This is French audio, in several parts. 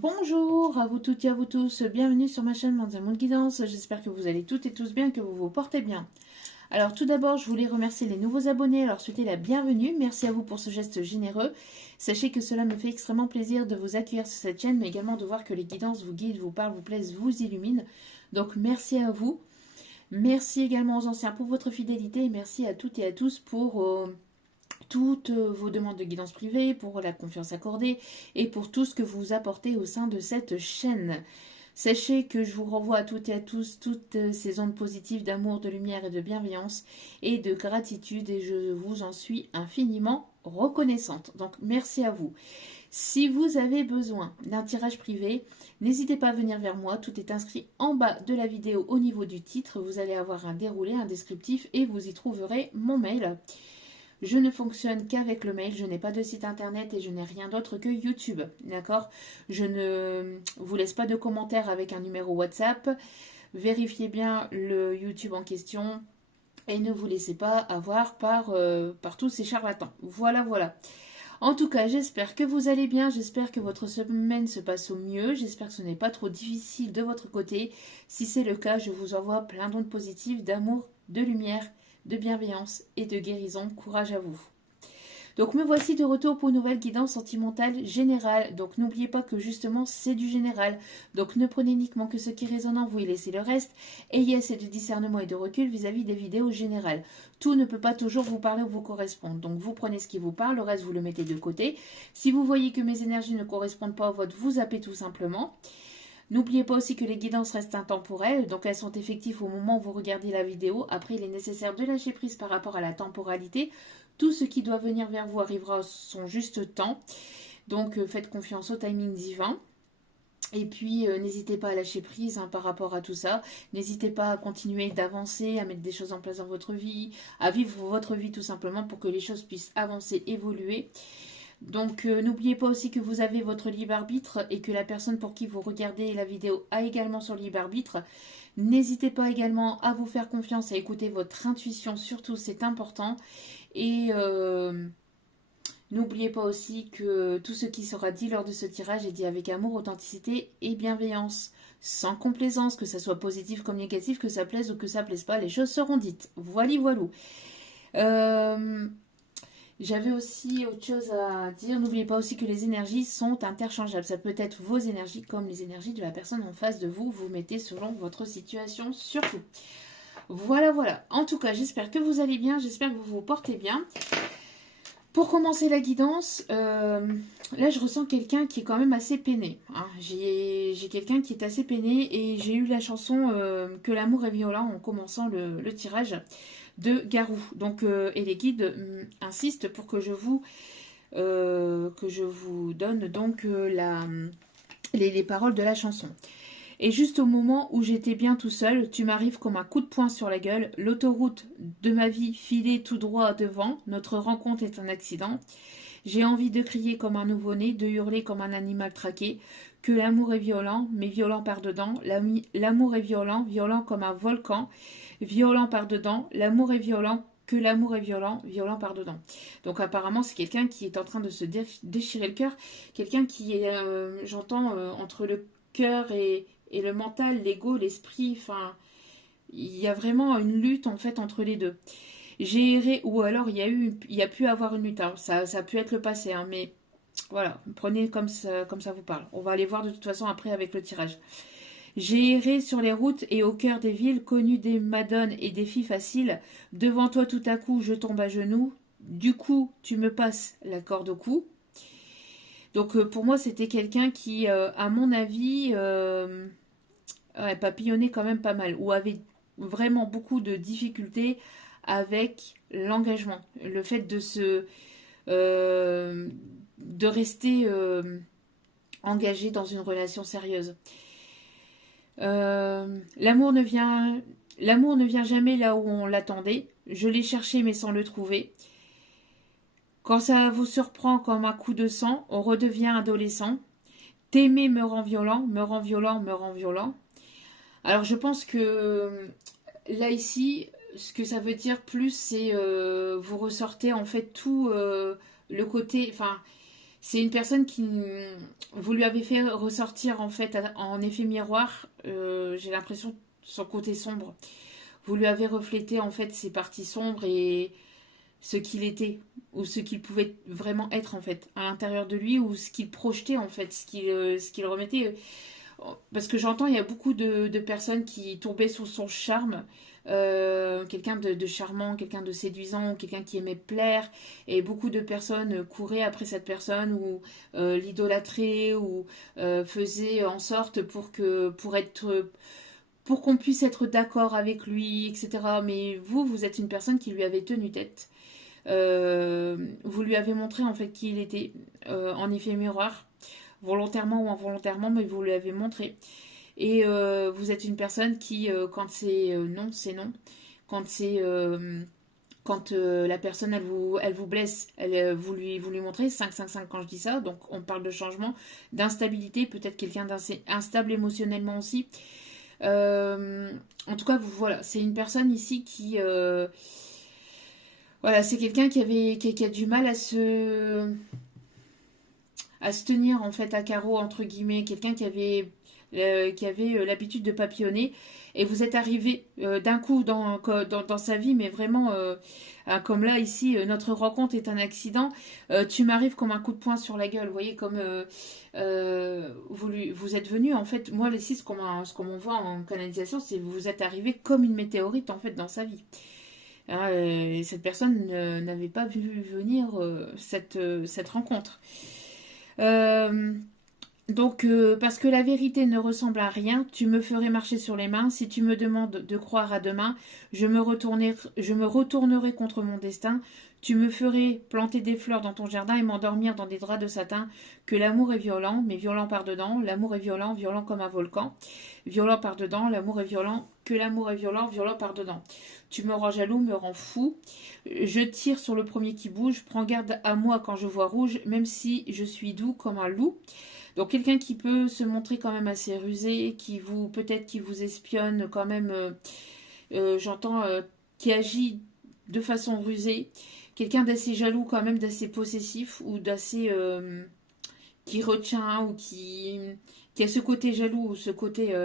Bonjour à vous toutes et à vous tous, bienvenue sur ma chaîne Mondial Monde Guidance, j'espère que vous allez toutes et tous bien, que vous vous portez bien. Alors tout d'abord, je voulais remercier les nouveaux abonnés, leur souhaiter la bienvenue, merci à vous pour ce geste généreux. Sachez que cela me fait extrêmement plaisir de vous accueillir sur cette chaîne, mais également de voir que les guidances vous guident, vous parlent, vous plaisent, vous illuminent. Donc merci à vous. Merci également aux anciens pour votre fidélité et merci à toutes et à tous pour toutes vos demandes de guidance privée, pour la confiance accordée et pour tout ce que vous apportez au sein de cette chaîne. Sachez que je vous renvoie à toutes et à tous toutes ces ondes positives d'amour, de lumière et de bienveillance et de gratitude et je vous en suis infiniment reconnaissante. Donc merci à vous. Si vous avez besoin d'un tirage privé, n'hésitez pas à venir vers moi. Tout est inscrit en bas de la vidéo au niveau du titre. Vous allez avoir un déroulé, un descriptif et vous y trouverez mon mail. Je ne fonctionne qu'avec le mail, je n'ai pas de site internet et je n'ai rien d'autre que YouTube, d'accord? Je ne vous laisse pas de commentaires avec un numéro WhatsApp. Vérifiez bien le YouTube en question et ne vous laissez pas avoir par tous ces charlatans. Voilà, voilà. En tout cas, j'espère que vous allez bien, j'espère que votre semaine se passe au mieux, j'espère que ce n'est pas trop difficile de votre côté. Si c'est le cas, je vous envoie plein d'ondes positives, d'amour, de lumière, de bienveillance et de guérison. Courage à vous. Donc me voici de retour pour une nouvelle guidance sentimentale générale. Donc n'oubliez pas que justement c'est du général. Donc ne prenez uniquement que ce qui résonne en vous et laissez le reste. Ayez assez de discernement et de recul vis-à-vis des vidéos générales. Tout ne peut pas toujours vous parler ou vous correspondre. Donc vous prenez ce qui vous parle, le reste vous le mettez de côté. Si vous voyez que mes énergies ne correspondent pas aux vôtres, vous zappez tout simplement. N'oubliez pas aussi que les guidances restent intemporelles, donc elles sont effectives au moment où vous regardez la vidéo. Après, il est nécessaire de lâcher prise par rapport à la temporalité. Tout ce qui doit venir vers vous arrivera à son juste temps. Donc faites confiance au timing divin. Et puis, n'hésitez pas à lâcher prise par rapport à tout ça. N'hésitez pas à continuer d'avancer, à mettre des choses en place dans votre vie, à vivre votre vie tout simplement pour que les choses puissent avancer, évoluer. Donc n'oubliez pas aussi que vous avez votre libre arbitre et que la personne pour qui vous regardez la vidéo a également son libre arbitre. N'hésitez pas également à vous faire confiance, à écouter votre intuition, surtout c'est important. Et n'oubliez pas aussi que tout ce qui sera dit lors de ce tirage est dit avec amour, authenticité et bienveillance. Sans complaisance, que ça soit positif comme négatif, que ça plaise ou que ça plaise pas, les choses seront dites. Voilà, voilou. J'avais aussi autre chose à dire. N'oubliez pas aussi que les énergies sont interchangeables. Ça peut être vos énergies comme les énergies de la personne en face de vous. Vous mettez selon votre situation surtout. Voilà, voilà. En tout cas, j'espère que vous allez bien. J'espère que vous vous portez bien. Pour commencer la guidance, là je ressens quelqu'un qui est quand même assez peiné. Hein. J'ai quelqu'un qui est assez peiné et j'ai eu la chanson Que l'amour est violent en commençant le tirage de Garou. Donc, et les guides insistent pour que je vous donne donc les paroles de la chanson. Et juste au moment où j'étais bien tout seul, tu m'arrives comme un coup de poing sur la gueule. L'autoroute de ma vie filait tout droit devant. Notre rencontre est un accident. J'ai envie de crier comme un nouveau-né, de hurler comme un animal traqué. Que l'amour est violent, mais violent par dedans. L'amour est violent, violent comme un volcan. Violent par dedans. L'amour est violent, que l'amour est violent, violent par dedans. Donc apparemment c'est quelqu'un qui est en train de se déchirer le cœur. Quelqu'un qui est, j'entends, entre le cœur et le mental, l'ego, l'esprit, enfin, il y a vraiment une lutte en fait entre les deux. J'ai erré, ou alors il y a pu avoir une lutte, alors ça a pu être le passé, hein, mais voilà, prenez comme ça vous parle. On va aller voir de toute façon après avec le tirage. J'ai erré sur les routes et au cœur des villes, connu des madones et des filles faciles. Devant toi tout à coup, je tombe à genoux. Du coup, tu me passes la corde au cou. Donc pour moi, c'était quelqu'un qui, à mon avis, papillonnait quand même pas mal, ou avait vraiment beaucoup de difficultés avec l'engagement, le fait de rester engagé dans une relation sérieuse. L'amour ne vient jamais là où on l'attendait. Je l'ai cherché mais sans le trouver. Quand ça vous surprend comme un coup de sang, on redevient adolescent. T'aimer me rend violent, me rend violent, me rend violent. Alors je pense que là ici, ce que ça veut dire plus, c'est vous ressortez en fait tout le côté, enfin C'est une personne qui, vous lui avez fait ressortir en fait en effet miroir, j'ai l'impression, son côté sombre. Vous lui avez reflété en fait ses parties sombres et ce qu'il était, ou ce qu'il pouvait vraiment être en fait, à l'intérieur de lui, ou ce qu'il projetait en fait, ce qu'il remettait. Parce que j'entends, il y a beaucoup de personnes qui tombaient sous son charme. Quelqu'un de charmant, quelqu'un de séduisant, quelqu'un qui aimait plaire, et beaucoup de personnes couraient après cette personne ou l'idolâtraient ou faisaient en sorte pour qu'on puisse être d'accord avec lui, etc. Mais vous êtes une personne qui lui avait tenu tête. Vous lui avez montré en fait qui il était, en effet miroir, volontairement ou involontairement, mais vous lui avez montré. Et vous êtes une personne qui, quand c'est non, c'est non. Quand c'est quand la personne elle vous blesse, vous lui montrez 5 quand je dis ça. Donc on parle de changement, d'instabilité, peut-être quelqu'un d'instable émotionnellement aussi. En tout cas, voilà, c'est une personne ici qui voilà, c'est quelqu'un qui a du mal à se tenir en fait à carreau entre guillemets, quelqu'un qui avait l'habitude de papillonner et vous êtes arrivé d'un coup dans sa vie, mais vraiment comme là ici notre rencontre est un accident. Tu m'arrives comme un coup de poing sur la gueule, vous voyez, comme vous êtes venu en fait, moi ici ce qu'on voit en canalisation, c'est que vous êtes arrivé comme une météorite en fait dans sa vie. Hein, cette personne n'avait pas vu venir cette rencontre. Euh, parce que la vérité ne ressemble à rien, tu me ferais marcher sur les mains. Si tu me demandes de croire à demain, je me retournerai contre mon destin. Tu me ferais planter des fleurs dans ton jardin et m'endormir dans des draps de satin. Que l'amour est violent, mais violent par dedans. L'amour est violent, violent comme un volcan. Violent par dedans, l'amour est violent. Que l'amour est violent, violent par dedans. Tu me rends jaloux, me rends fou. Je tire sur le premier qui bouge. Prends garde à moi quand je vois rouge, même si je suis doux comme un loup. Donc quelqu'un qui peut se montrer quand même assez rusé, peut-être qui vous espionne quand même, j'entends, qui agit de façon rusée, quelqu'un d'assez jaloux quand même, d'assez possessif ou d'assez qui retient ou qui a ce côté jaloux ou ce côté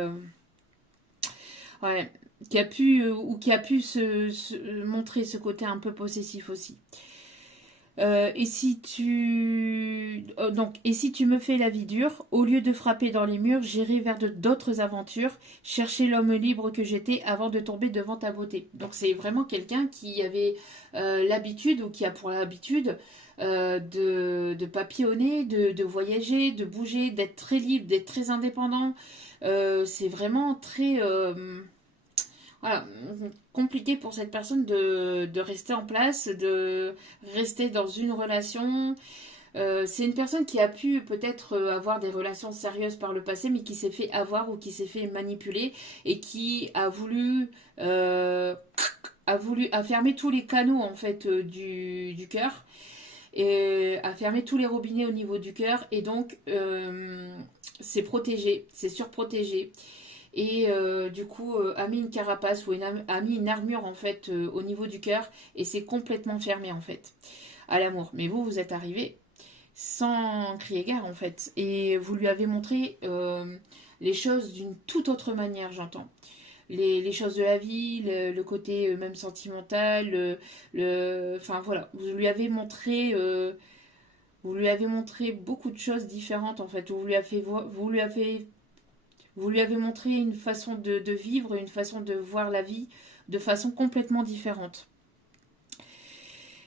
ouais, qui a pu montrer ce côté un peu possessif aussi. Et si tu me fais la vie dure, au lieu de frapper dans les murs, j'irai vers d'autres aventures, chercher l'homme libre que j'étais avant de tomber devant ta beauté. Donc c'est vraiment quelqu'un qui avait l'habitude ou qui a pour l'habitude de papillonner, de voyager, de bouger, d'être très libre, d'être très indépendant. C'est vraiment très voilà, compliqué pour cette personne de rester en place, de rester dans une relation. C'est une personne qui a pu peut-être avoir des relations sérieuses par le passé, mais qui s'est fait avoir ou qui s'est fait manipuler et qui a fermé tous les canaux en fait du cœur et a fermé tous les robinets au niveau du cœur et donc c'est protégé, c'est surprotégé et du coup a mis une carapace ou a mis une armure en fait au niveau du cœur et c'est complètement fermé en fait à l'amour. Mais vous êtes arrivé sans crier gare en fait et vous lui avez montré les choses d'une toute autre manière, j'entends. Les choses de la vie, le côté même sentimental, enfin voilà, vous lui avez montré beaucoup de choses différentes en fait. Vous lui avez montré une façon de vivre, une façon de voir la vie de façon complètement différente.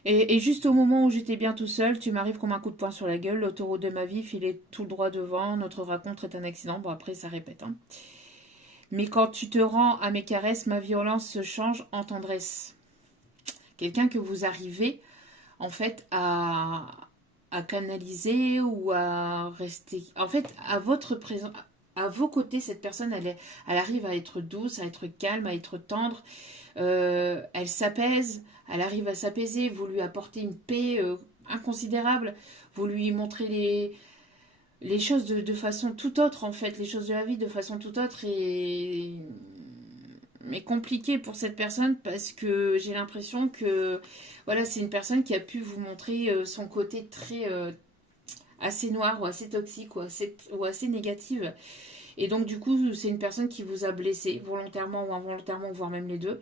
Et juste au moment où j'étais bien tout seul, tu m'arrives comme un coup de poing sur la gueule, l'autoroute de ma vie filait tout droit devant, notre rencontre est un accident, bon après ça répète. Hein. Mais quand tu te rends à mes caresses, ma violence se change en tendresse. Quelqu'un que vous arrivez en fait à canaliser ou à rester. En fait, à votre présent, à vos côtés, cette personne, elle arrive à être douce, à être calme, à être tendre. Elle s'apaise, elle arrive à s'apaiser. Vous lui apportez une paix inconsidérable. Vous lui montrez les choses de façon tout autre, en fait, les choses de la vie de façon tout autre et mais compliqué pour cette personne parce que j'ai l'impression que voilà, c'est une personne qui a pu vous montrer son côté très assez noire ou assez toxique ou assez négative. Et donc du coup, c'est une personne qui vous a blessé, volontairement ou involontairement, voire même les deux.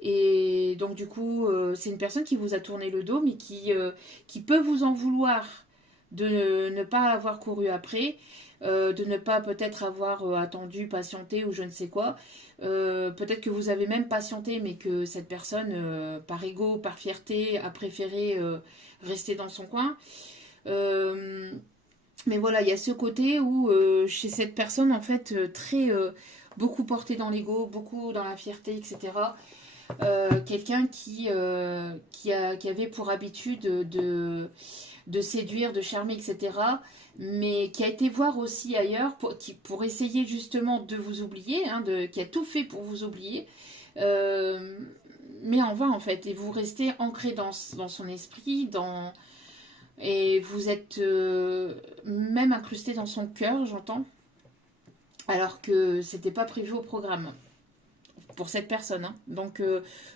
Et donc du coup, c'est une personne qui vous a tourné le dos, mais qui peut vous en vouloir de ne pas avoir couru après, de ne pas peut-être avoir attendu, patienté ou je ne sais quoi. Peut-être que vous avez même patienté, mais que cette personne, par ego, par fierté, a préféré rester dans son coin. Euh, mais voilà, il y a ce côté où chez cette personne, en fait, beaucoup porté dans l'ego, beaucoup dans la fierté, etc. Quelqu'un qui avait pour habitude de séduire, de charmer, etc. Mais qui a été voir aussi ailleurs pour essayer justement de vous oublier, hein, qui a tout fait pour vous oublier. Euh, mais en vain en fait. Et vous restez ancré dans son esprit, et vous êtes même incrusté dans son cœur, j'entends, alors que c'était pas prévu au programme pour cette personne. Hein. Donc,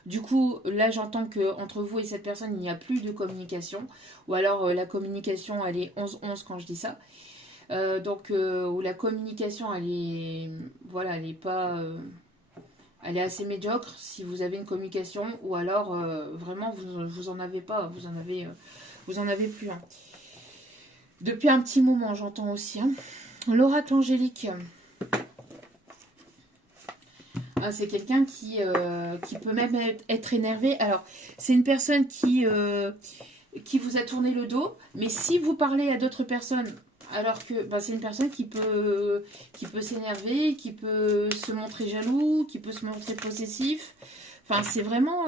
du coup, là, j'entends qu'entre vous et cette personne, il n'y a plus de communication. Ou alors, la communication, elle est 11-11 quand je dis ça. Où la communication, elle est, voilà, elle est pas... elle est assez médiocre si vous avez une communication. Ou alors, vraiment, vous en avez pas. Vous en avez plus. Hein. Depuis un petit moment, j'entends aussi. Hein. L'oracle angélique... c'est quelqu'un qui peut même être énervé. Alors, c'est une personne qui vous a tourné le dos, mais si vous parlez à d'autres personnes, alors que c'est une personne qui peut s'énerver, qui peut se montrer jaloux, qui peut se montrer possessif. Enfin, c'est vraiment...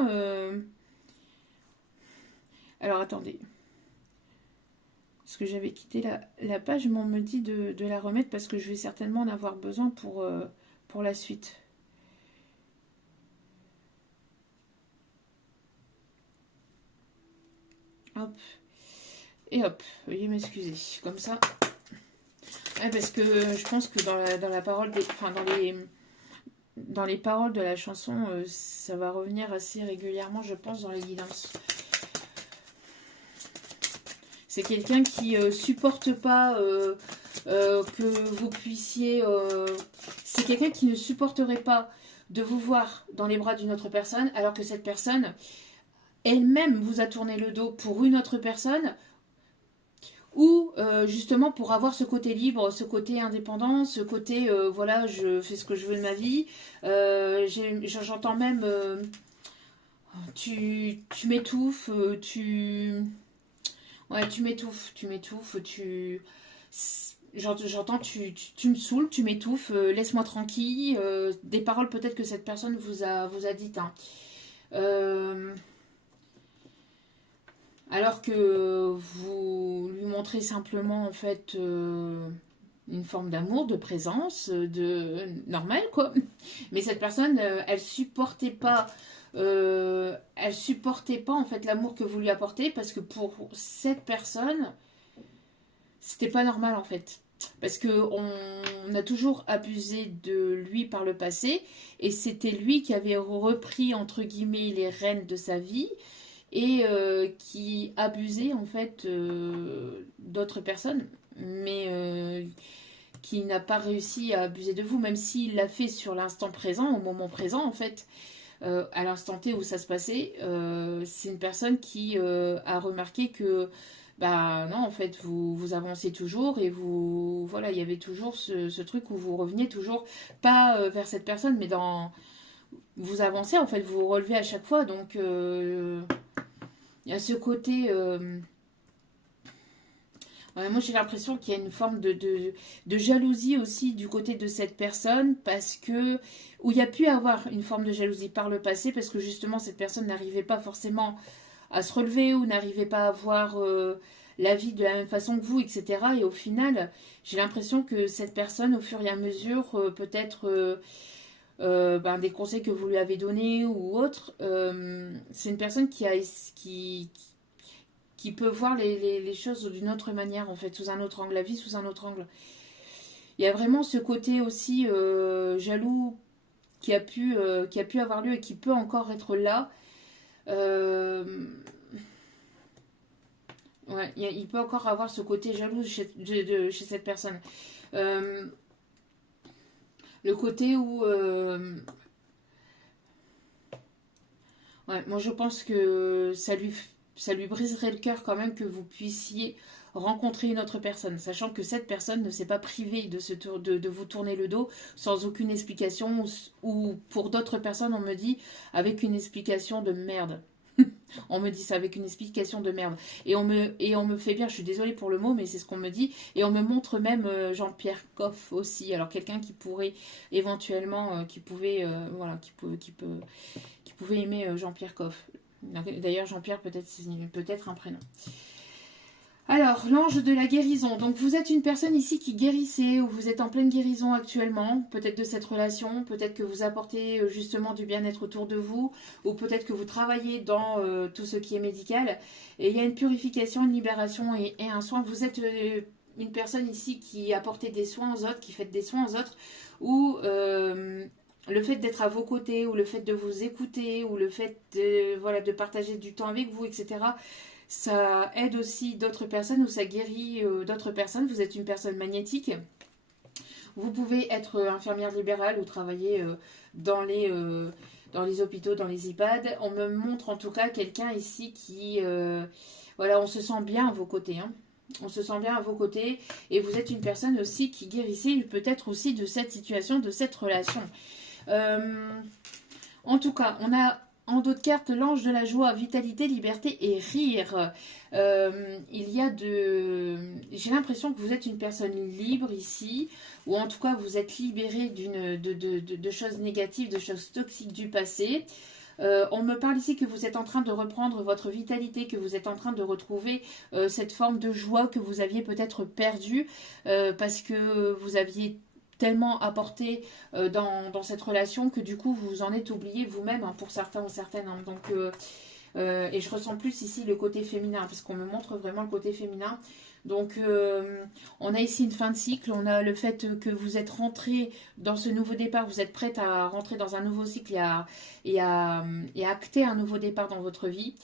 Alors, attendez. Parce que j'avais quitté la page, mais on me dit de la remettre parce que je vais certainement en avoir besoin pour la suite. Hop. Et hop, veuillez m'excuser. Comme ça. Ouais, parce que je pense que dans la parole dans les paroles de la chanson, ça va revenir assez régulièrement, je pense, dans les guidances. C'est quelqu'un qui supporte pas que vous puissiez... c'est quelqu'un qui ne supporterait pas de vous voir dans les bras d'une autre personne, alors que cette personne elle-même vous a tourné le dos pour une autre personne, ou justement pour avoir ce côté libre, ce côté indépendant, ce côté voilà, je fais ce que je veux de ma vie. J'entends même tu m'étouffes, ouais, tu m'étouffes, j'entends tu me saoules, tu m'étouffes, laisse-moi tranquille. Des paroles peut-être que cette personne vous a dites. Hein. Euh, Alors que vous lui montrez simplement en fait une forme d'amour, de présence, de normal quoi. Mais cette personne, elle supportait pas en fait l'amour que vous lui apportez parce que pour cette personne, c'était pas normal en fait. Parce que on a toujours abusé de lui par le passé et c'était lui qui avait repris entre guillemets les rênes de sa vie et qui abusait en fait d'autres personnes, mais qui n'a pas réussi à abuser de vous, même s'il l'a fait sur l'instant présent, au moment présent en fait, à l'instant T où ça se passait, c'est une personne qui a remarqué que bah non en fait vous avancez toujours et vous voilà il y avait toujours ce truc où vous reveniez toujours pas vers cette personne mais dans vous avancez en fait vous vous relevez à chaque fois donc il y a ce côté. Ouais, moi, j'ai l'impression qu'il y a une forme de jalousie aussi du côté de cette personne, parce que. Où il y a pu avoir une forme de jalousie par le passé, parce que justement, cette personne n'arrivait pas forcément à se relever ou n'arrivait pas à voir la vie de la même façon que vous, etc. Et au final, j'ai l'impression que cette personne, au fur et à mesure, peut-être. Des conseils que vous lui avez donnés ou autres, c'est une personne qui peut voir les choses d'une autre manière, en fait, sous un autre angle, la vie sous un autre angle. Il y a vraiment ce côté aussi jaloux qui a pu avoir lieu et qui peut encore être là. Euh, Ouais, il peut encore avoir ce côté jaloux chez cette personne. Euh, le côté où... ouais, moi je pense que ça lui briserait le cœur quand même que vous puissiez rencontrer une autre personne, sachant que cette personne ne s'est pas privée de vous tourner le dos sans aucune explication, ou pour d'autres personnes on me dit avec une explication de merde. On me dit ça avec une explication de merde. Et on me fait bien, je suis désolée pour le mot, mais c'est ce qu'on me dit. Et on me montre même Jean-Pierre Coff aussi. Alors quelqu'un qui pourrait éventuellement, qui pouvait, voilà, qui pouvait aimer Jean-Pierre Coff. D'ailleurs, Jean-Pierre, peut-être un prénom. Alors, l'ange de la guérison. Donc, vous êtes une personne ici qui guérissez, ou vous êtes en pleine guérison actuellement, peut-être de cette relation, peut-être que vous apportez justement du bien-être autour de vous, ou peut-être que vous travaillez dans tout ce qui est médical. Et il y a une purification, une libération et un soin. Vous êtes une personne ici qui apporte des soins aux autres, qui fait des soins aux autres, ou le fait d'être à vos côtés, ou le fait de vous écouter, ou le fait de, voilà, de partager du temps avec vous, etc., ça aide aussi d'autres personnes ou ça guérit d'autres personnes. Vous êtes une personne magnétique. Vous pouvez être infirmière libérale ou travailler dans les hôpitaux, dans les EHPAD. On me montre en tout cas quelqu'un ici qui... voilà, on se sent bien à vos côtés. Hein. On se sent bien à vos côtés. Et vous êtes une personne aussi qui guérissait peut-être aussi de cette situation, de cette relation. En tout cas, on a en d'autres cartes l'ange de la joie, vitalité, liberté et rire. Il y a de... J'ai l'impression que vous êtes une personne libre ici, ou en tout cas vous êtes libéré de choses négatives, de choses toxiques du passé. On me parle ici que vous êtes en train de reprendre votre vitalité, que vous êtes en train de retrouver cette forme de joie que vous aviez peut-être perdue parce que vous aviez tellement apporté dans cette relation que du coup vous en êtes oublié vous-même hein, pour certains ou certaines. Hein. Donc, et je ressens plus ici le côté féminin parce qu'on me montre vraiment le côté féminin. Donc on a ici une fin de cycle, on a le fait que vous êtes rentré dans ce nouveau départ, vous êtes prête à rentrer dans un nouveau cycle et à acter un nouveau départ dans votre vie.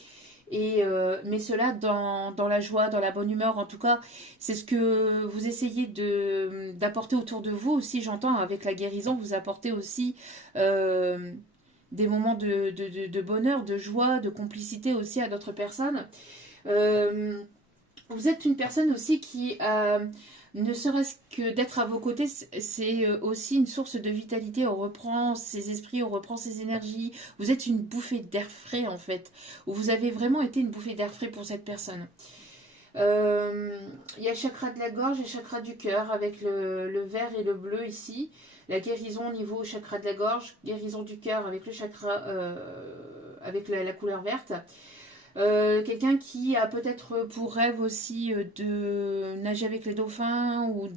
Mais cela dans la joie, dans la bonne humeur, en tout cas, c'est ce que vous essayez d'apporter autour de vous aussi, j'entends, avec la guérison, vous apportez aussi des moments de bonheur, de joie, de complicité aussi à d'autres personnes. Euh, Vous êtes une personne aussi qui, ne serait-ce que d'être à vos côtés, c'est aussi une source de vitalité. On reprend ses esprits, on reprend ses énergies. Vous êtes une bouffée d'air frais en fait. Ou vous avez vraiment été une bouffée d'air frais pour cette personne. Il y a le chakra de la gorge et le chakra du cœur avec le vert et le bleu ici. La guérison au niveau chakra de la gorge, guérison du cœur avec le chakra avec la couleur verte. Quelqu'un qui a peut-être pour rêve aussi de nager avec les dauphins ou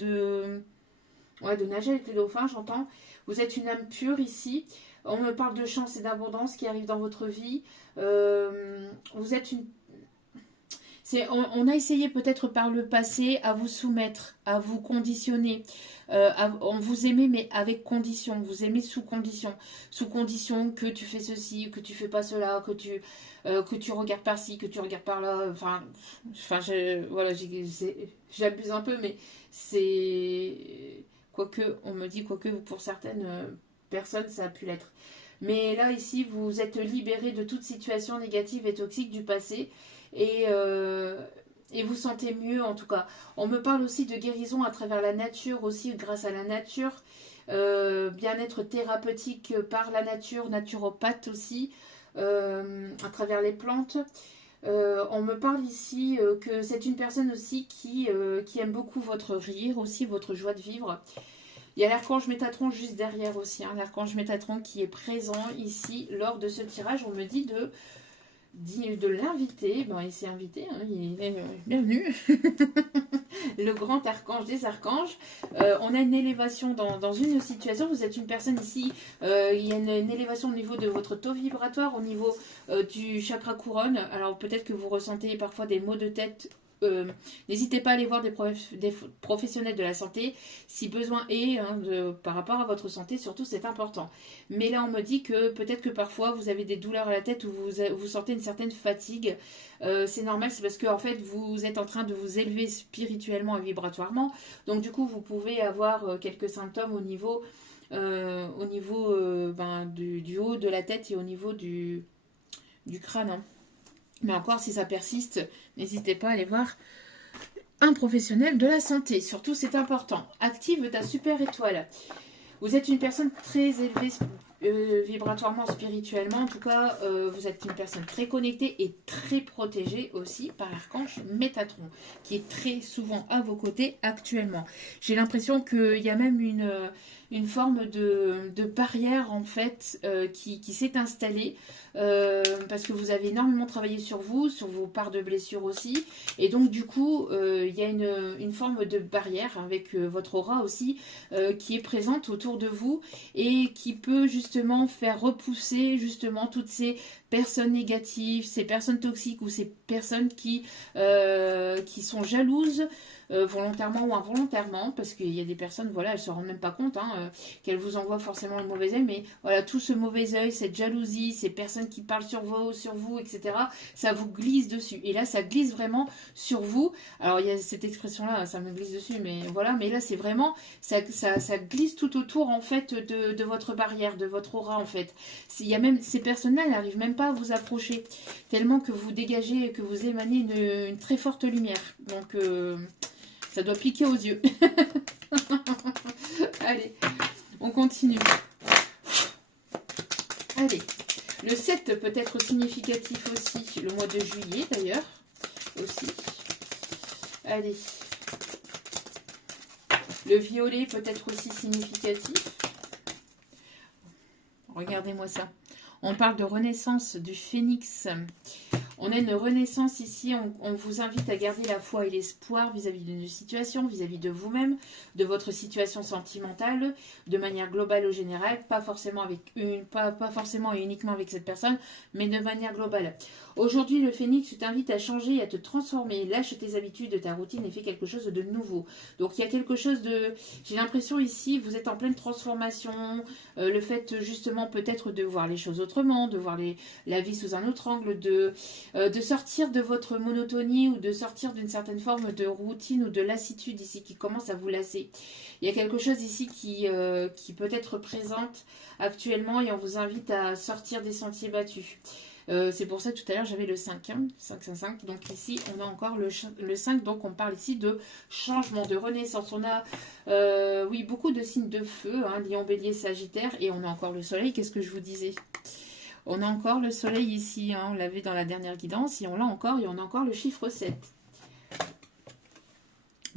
ouais, de nager avec les dauphins, j'entends. Vous êtes une âme pure ici. On me parle de chance et d'abondance qui arrivent dans votre vie. Vous êtes une on a essayé peut-être par le passé à vous soumettre, à vous conditionner. On vous aimait mais avec condition. Vous aimez sous condition. Sous condition que tu fais ceci, que tu fais pas cela, que tu regardes par ci, que tu regardes par là. Voilà, j'abuse un peu, mais c'est... Quoique, on me dit, quoique pour certaines personnes, ça a pu l'être. Mais là, ici, vous êtes libéré de toute situation négative et toxique du passé et, et vous sentez mieux en tout cas. On me parle aussi de guérison à travers la nature, aussi grâce à la nature, bien-être thérapeutique par la nature, naturopathe aussi, à travers les plantes. On me parle ici que c'est une personne aussi qui aime beaucoup votre rire, aussi votre joie de vivre. Il y a l'archange Métatron juste derrière aussi, hein, l'archange Métatron qui est présent ici lors de ce tirage. On me dit de l'inviter. Bon, il s'est invité, hein, il est bienvenu. Le grand archange des archanges. On a une élévation dans une situation. Vous êtes une personne ici. Il y a une élévation au niveau de votre taux vibratoire, au niveau du chakra couronne. Alors peut-être que vous ressentez parfois des maux de tête n'hésitez pas à aller voir des professionnels de la santé si besoin est, hein, par rapport à votre santé, surtout c'est important. Mais là on me dit que peut-être que parfois vous avez des douleurs à la tête ou vous sentez une certaine fatigue. C'est normal, c'est parce que en fait vous êtes en train de vous élever spirituellement et vibratoirement. Donc du coup vous pouvez avoir quelques symptômes au niveau du haut de la tête et au niveau du crâne. Hein. Mais encore, si ça persiste, n'hésitez pas à aller voir un professionnel de la santé. Surtout, c'est important. Active ta super étoile. Vous êtes une personne très élevée vibratoirement, spirituellement. En tout cas, vous êtes une personne très connectée et très protégée aussi par l'archange Métatron, qui est très souvent à vos côtés actuellement. J'ai l'impression qu'il y a même une forme de barrière en fait qui s'est installée parce que vous avez énormément travaillé sur vos parts de blessures aussi, et donc du coup il y a une forme de barrière avec votre aura aussi qui est présente autour de vous et qui peut justement faire repousser justement toutes ces personnes négatives, ces personnes toxiques ou ces personnes qui sont jalouses volontairement ou involontairement, parce qu'il y a des personnes, voilà, elles ne se rendent même pas compte qu'elles vous envoient forcément le mauvais œil, mais voilà, tout ce mauvais œil, cette jalousie, ces personnes qui parlent sur vous, etc., ça vous glisse dessus. Et là, ça glisse vraiment sur vous. Alors, il y a cette expression-là, ça me glisse dessus, mais voilà, mais là, c'est vraiment, ça glisse tout autour, en fait, de votre barrière, de votre aura, en fait. Il y a même, ces personnes-là, elles n'arrivent même pas à vous approcher, tellement que vous dégagez, que vous émanez une très forte lumière. Donc, ça doit piquer aux yeux. Allez, on continue. Allez, le 7 peut être significatif aussi, le mois de juillet d'ailleurs, aussi. Allez, le violet peut être aussi significatif. Regardez-moi ça. On parle de renaissance du phénix. On a une renaissance ici, on vous invite à garder la foi et l'espoir vis-à-vis d'une situation, vis-à-vis de vous-même, de votre situation sentimentale, de manière globale ou générale, pas forcément pas forcément et uniquement avec cette personne, mais de manière globale. Aujourd'hui, le phénix t'invite à changer et à te transformer. Lâche tes habitudes, ta routine et fais quelque chose de nouveau. Donc il y a quelque chose de... J'ai l'impression ici, vous êtes en pleine transformation, le fait justement peut-être de voir les choses autrement, de voir la vie sous un autre angle, de sortir de votre monotonie ou de sortir d'une certaine forme de routine ou de lassitude ici qui commence à vous lasser. Il y a quelque chose ici qui peut être présente actuellement et on vous invite à sortir des sentiers battus. C'est pour ça que tout à l'heure j'avais le 5, 5. Donc ici on a encore le 5, donc on parle ici de changement, de renaissance. On a oui, beaucoup de signes de feu, Lion, Bélier, Sagittaire, et on a encore le soleil. Qu'est-ce que je vous disais ? On a encore le soleil ici, on l'avait dans la dernière guidance, et on l'a encore, et on a encore le chiffre 7.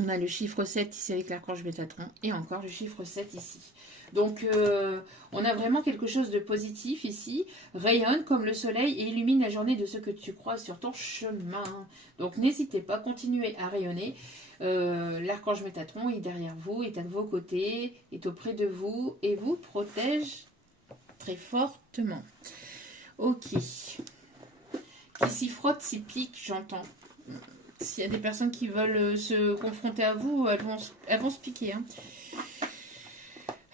On a le chiffre 7 ici avec l'archange Métatron, et encore le chiffre 7 ici. Donc, on a vraiment quelque chose de positif ici. Rayonne comme le soleil et illumine la journée de ce que tu crois sur ton chemin. Donc, n'hésitez pas, continuez à rayonner. L'archange Métatron est derrière vous, est à vos côtés, est auprès de vous et vous protège très fortement. Ok. Qui s'y frotte, s'y pique, j'entends. S'il y a des personnes qui veulent se confronter à vous, elles vont se piquer.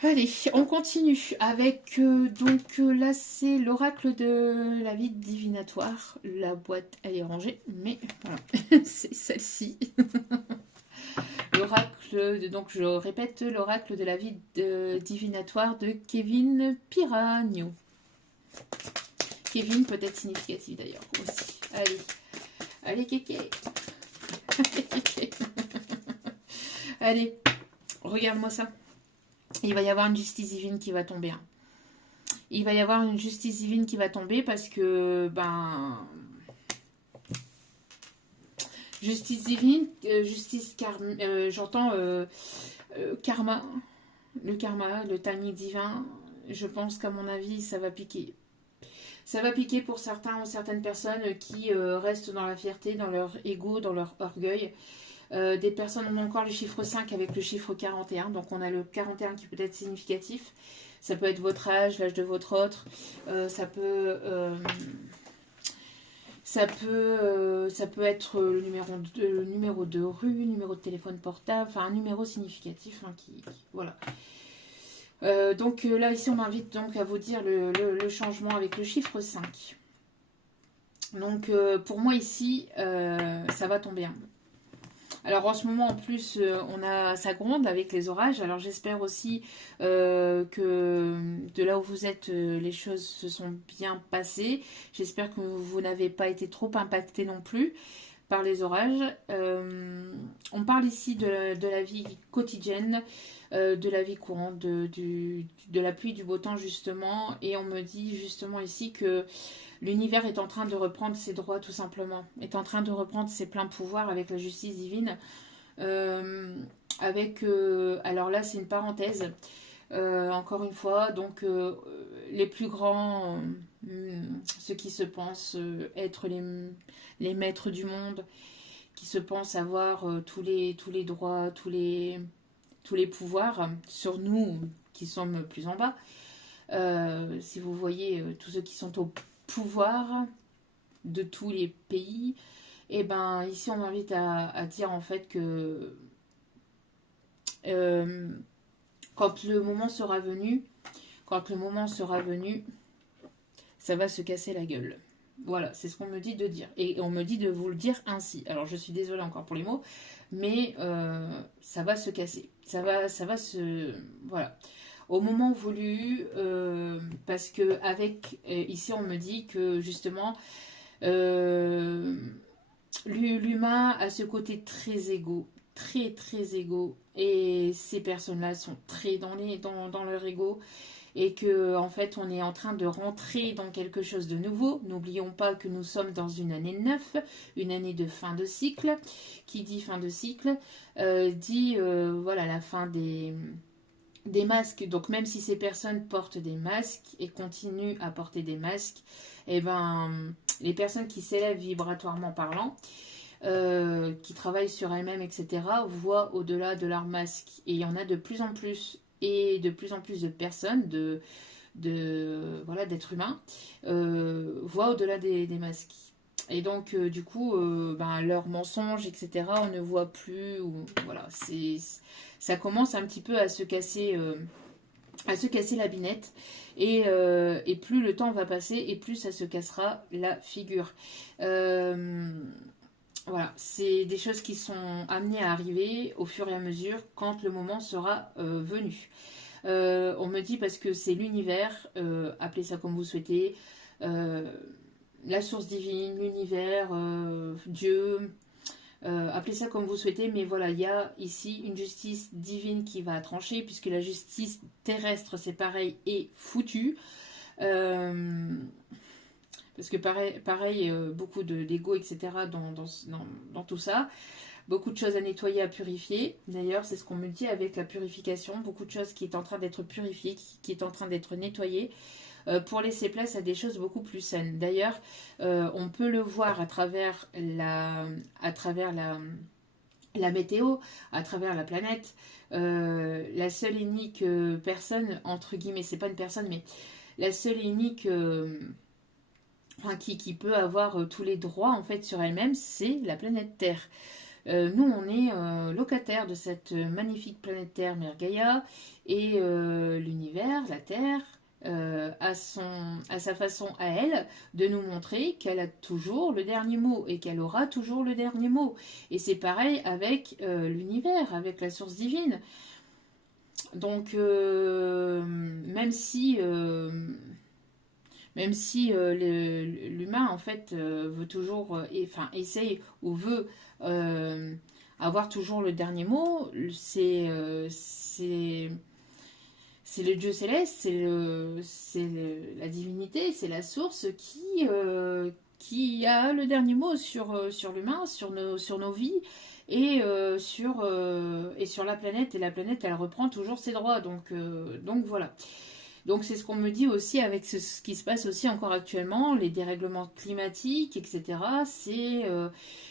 Allez, on continue avec, là c'est l'oracle de la vie divinatoire. La boîte, elle est rangée, mais voilà, c'est celle-ci. L'oracle, donc je répète, l'oracle de la vie divinatoire de Kevin Piragno. Kevin peut être significatif d'ailleurs aussi. Allez kéké. Allez, regarde-moi ça. Il va y avoir une justice divine qui va tomber. Il va y avoir une justice divine qui va tomber parce que, justice divine, j'entends karma, le timing divin. Je pense qu'à mon avis, ça va piquer. Ça va piquer pour certains ou certaines personnes qui restent dans la fierté, dans leur ego, dans leur orgueil. Des personnes ont encore le chiffre 5 avec le chiffre 41. Donc on a le 41 qui peut être significatif. Ça peut être votre âge, l'âge de votre autre. Ça peut Ça peut être le numéro de rue, numéro de téléphone portable, enfin un numéro significatif, hein, voilà. Donc là, ici, on m'invite donc à vous dire le changement avec le chiffre 5. Donc pour moi ici, ça va tomber un peu. Alors en ce moment en plus ça gronde avec les orages. Alors j'espère aussi que de là où vous êtes les choses se sont bien passées. J'espère que vous n'avez pas été trop impacté non plus par les orages. On parle ici de la vie quotidienne, de la vie courante, de la pluie, du beau temps justement. Et on me dit justement ici que l'univers est en train de reprendre ses droits tout simplement, est en train de reprendre ses pleins pouvoirs avec la justice divine. Alors là c'est une parenthèse, encore une fois, donc les plus grands, ceux qui se pensent être les maîtres du monde, qui se pensent avoir tous les droits, tous les pouvoirs sur nous qui sommes plus en bas. Si vous voyez tous ceux qui sont au pouvoir de tous les pays, et ben ici on m'invite à dire en fait que quand le moment sera venu, ça va se casser la gueule. Voilà, c'est ce qu'on me dit de dire. Et on me dit de vous le dire ainsi. Alors je suis désolée encore pour les mots, mais ça va se casser. Ça va se... Voilà. Au moment voulu, parce que ici on me dit que justement, l'humain a ce côté très égo, très très égo, et ces personnes-là sont très dans leur égo, et que en fait on est en train de rentrer dans quelque chose de nouveau. N'oublions pas que nous sommes dans une année 9, une année de fin de cycle. Qui dit fin de cycle dit voilà, la fin des masques. Donc même si ces personnes portent des masques et continuent à porter des masques, et ben les personnes qui s'élèvent vibratoirement parlant, qui travaillent sur elles-mêmes, etc., voient au-delà de leur masque. Et il y en a de plus en plus, et de plus en plus de personnes, voilà, d'êtres humains, voient au-delà des masques. Et donc, du coup, leurs mensonges, etc., on ne voit plus. Voilà, ça commence un petit peu à se casser la binette. Et plus le temps va passer, et plus ça se cassera la figure. Voilà, c'est des choses qui sont amenées à arriver au fur et à mesure quand le moment sera venu. On me dit parce que c'est l'univers, appelez ça comme vous souhaitez, la source divine, l'univers, Dieu, appelez ça comme vous souhaitez, mais voilà, il y a ici une justice divine qui va trancher, puisque la justice terrestre, c'est pareil, est foutue. Parce que pareil beaucoup d'ego, etc. dans tout ça. Beaucoup de choses à nettoyer, à purifier. D'ailleurs, c'est ce qu'on me dit avec la purification. Beaucoup de choses qui est en train d'être purifiées, qui est en train d'être nettoyées, pour laisser place à des choses beaucoup plus saines. D'ailleurs, on peut le voir à travers la météo, à travers la planète. La seule et unique personne, entre guillemets, c'est pas une personne, mais la seule et unique... qui peut avoir tous les droits en fait sur elle-même, c'est la planète Terre. Nous, on est locataires de cette magnifique planète Terre, Mère Gaïa, et l'univers, la Terre, a sa façon à elle de nous montrer qu'elle a toujours le dernier mot et qu'elle aura toujours le dernier mot. Et c'est pareil avec l'univers, avec la source divine. Donc, même si l'humain en fait veut toujours, essaye ou veut avoir toujours le dernier mot, c'est le Dieu céleste, c'est la divinité, c'est la source qui a le dernier mot sur l'humain, sur nos vies, et sur la planète. Et la planète, elle reprend toujours ses droits. Donc voilà. Donc c'est ce qu'on me dit aussi avec ce qui se passe aussi encore actuellement, les dérèglements climatiques, etc.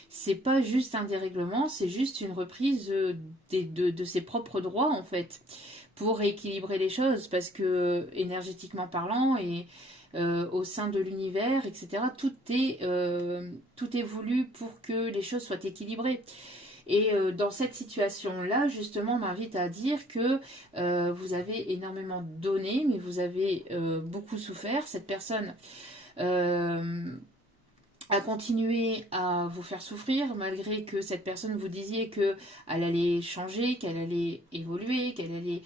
C'est pas juste un dérèglement, c'est juste une reprise de ses propres droits en fait, pour rééquilibrer les choses, parce que énergétiquement parlant, et au sein de l'univers, etc. Tout est voulu pour que les choses soient équilibrées. Et dans cette situation-là, justement, m'invite à dire que vous avez énormément donné, mais vous avez beaucoup souffert. Cette personne a continué à vous faire souffrir, malgré que cette personne vous disiez qu'elle allait changer, qu'elle allait évoluer, qu'elle allait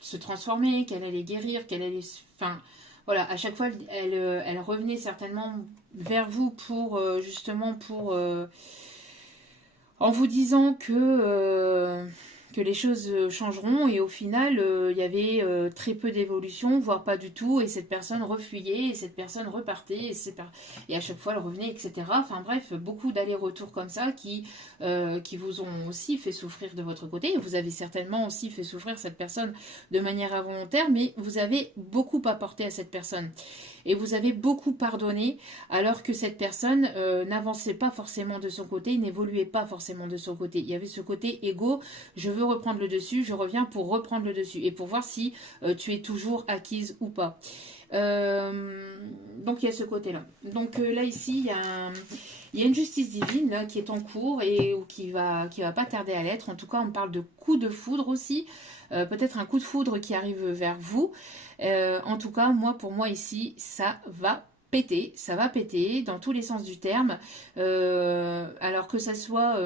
se transformer, qu'elle allait guérir, qu'elle allait... Enfin, voilà, à chaque fois, elle revenait certainement vers vous pour, justement, pour... en vous disant que les choses changeront, et au final il y avait très peu d'évolution, voire pas du tout, et cette personne refuyait, et cette personne repartait, et à chaque fois elle revenait, etc. Enfin bref, beaucoup d'allers-retours comme ça qui vous ont aussi fait souffrir de votre côté. Vous avez certainement aussi fait souffrir cette personne de manière involontaire, mais vous avez beaucoup apporté à cette personne. Et vous avez beaucoup pardonné, alors que cette personne n'avançait pas forcément de son côté, n'évoluait pas forcément de son côté. Il y avait ce côté égo, je veux reprendre le dessus, je reviens pour reprendre le dessus, et pour voir si tu es toujours acquise ou pas. Donc il y a ce côté-là. Donc là ici, il y a une justice divine là, qui est en cours, et qui va pas tarder à l'être. En tout cas, on parle de coup de foudre aussi. Peut-être un coup de foudre qui arrive vers vous. En tout cas, pour moi ici, ça va péter dans tous les sens du terme. Alors que ça soit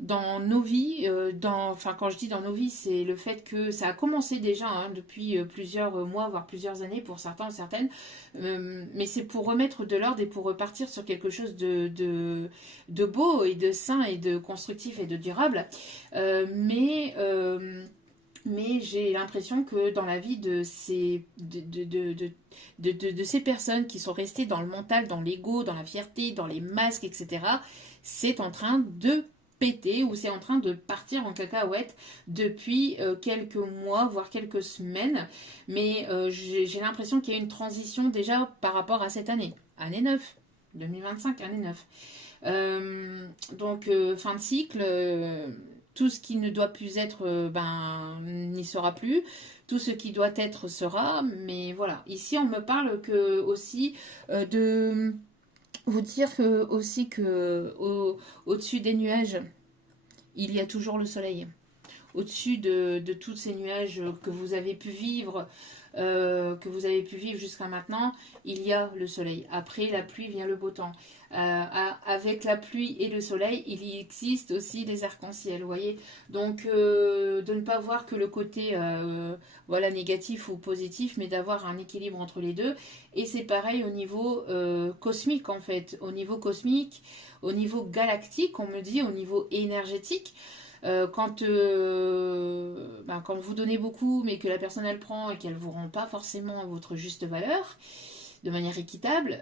dans nos vies, enfin quand je dis dans nos vies, c'est le fait que ça a commencé déjà depuis plusieurs mois, voire plusieurs années pour certains ou certaines, mais c'est pour remettre de l'ordre et pour repartir sur quelque chose de beau et de sain et de constructif et de durable. Mais j'ai l'impression que dans la vie de ces personnes qui sont restées dans le mental, dans l'ego, dans la fierté, dans les masques, etc., c'est en train de péter, ou c'est en train de partir en cacahuète depuis quelques mois, voire quelques semaines. Mais j'ai l'impression qu'il y a une transition déjà par rapport à cette année. Année 9, 2025, année 9. Donc, fin de cycle... tout ce qui ne doit plus être, n'y sera plus. Tout ce qui doit être sera. Mais voilà. Ici, on me parle aussi de vous dire aussi que au-dessus des nuages, il y a toujours le soleil. Au-dessus de tous ces nuages que vous avez pu vivre, jusqu'à maintenant, il y a le soleil. Après la pluie vient le beau temps. Avec la pluie et le soleil, il existe aussi les arcs-en-ciel, vous voyez. Donc, de ne pas voir que le côté négatif ou positif, mais d'avoir un équilibre entre les deux. Et c'est pareil au niveau cosmique, en fait. Au niveau cosmique, au niveau galactique, on me dit, au niveau énergétique. Quand vous donnez beaucoup, mais que la personne elle prend et qu'elle ne vous rend pas forcément votre juste valeur, de manière équitable,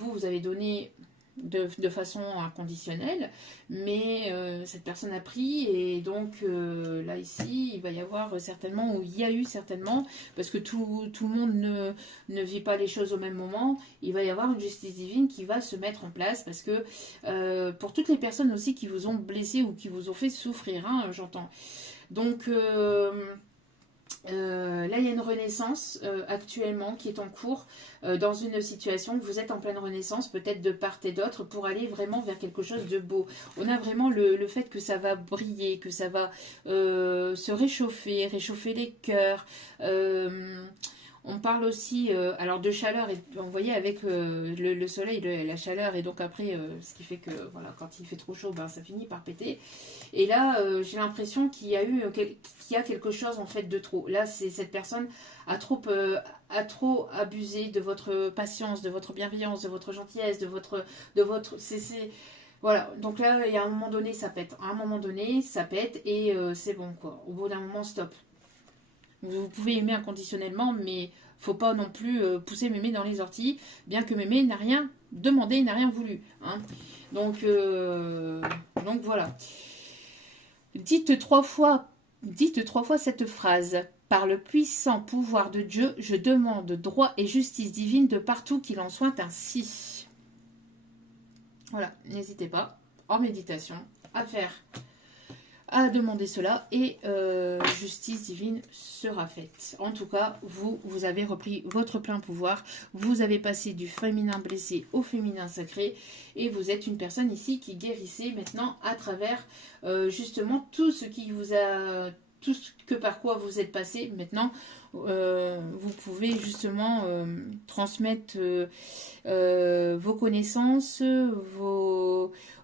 vous avez donné de façon inconditionnelle, mais cette personne a pris, et donc là ici il va y avoir certainement, ou il y a eu certainement, parce que tout le monde ne vit pas les choses au même moment, il va y avoir une justice divine qui va se mettre en place, parce que pour toutes les personnes aussi qui vous ont blessé ou qui vous ont fait souffrir, j'entends. Donc là, il y a une renaissance actuellement qui est en cours dans une situation que vous êtes en pleine renaissance, peut-être de part et d'autre, pour aller vraiment vers quelque chose de beau. On a vraiment le fait que ça va briller, que ça va se réchauffer les cœurs. On parle aussi alors de chaleur, et vous voyez avec le soleil, la chaleur, et donc après ce qui fait que voilà, quand il fait trop chaud, ça finit par péter. Et là j'ai l'impression qu'il y a quelque chose en fait de trop. Là c'est cette personne a trop abusé de votre patience, de votre bienveillance, de votre gentillesse, de votre voilà, donc là il y a un moment donné ça pète. À un moment donné ça pète, et c'est bon quoi. Au bout d'un moment, stop. Vous pouvez aimer inconditionnellement, mais faut pas non plus pousser mémé dans les orties, bien que mémé n'a rien demandé, n'a rien voulu. Donc voilà. Dites trois fois cette phrase. Par le puissant pouvoir de Dieu, je demande droit et justice divine de partout, qu'il en soit ainsi. Voilà, n'hésitez pas, en méditation, à à demander cela et justice divine sera faite. En tout cas, vous avez repris votre plein pouvoir, vous avez passé du féminin blessé au féminin sacré et vous êtes une personne ici qui guérissez maintenant à travers justement tout ce qui vous a... tout ce que par quoi vous êtes passé. Maintenant, vous pouvez justement transmettre vos connaissances,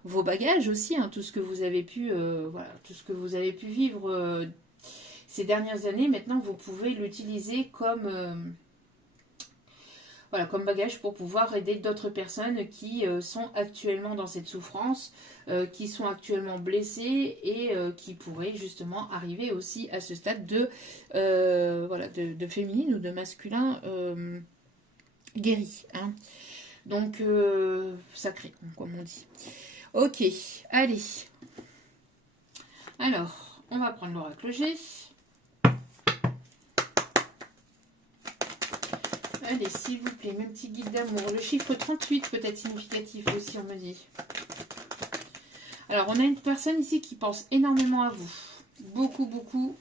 vos bagages aussi, hein, tout ce que vous avez pu, voilà, tout ce que vous avez pu vivre ces dernières années. Maintenant, vous pouvez l'utiliser comme voilà, comme bagage pour pouvoir aider d'autres personnes qui sont actuellement dans cette souffrance, qui sont actuellement blessées et qui pourraient justement arriver aussi à ce stade de, voilà, de féminine ou de masculin guéri. Hein. Donc, sacré, comme on dit. Ok, allez. Alors, on va prendre l'oracle G. Allez, s'il vous plaît, mes petits guides d'amour. Le chiffre 38 peut être significatif aussi, on me dit. Alors, on a une personne ici qui pense énormément à vous. Beaucoup, beaucoup,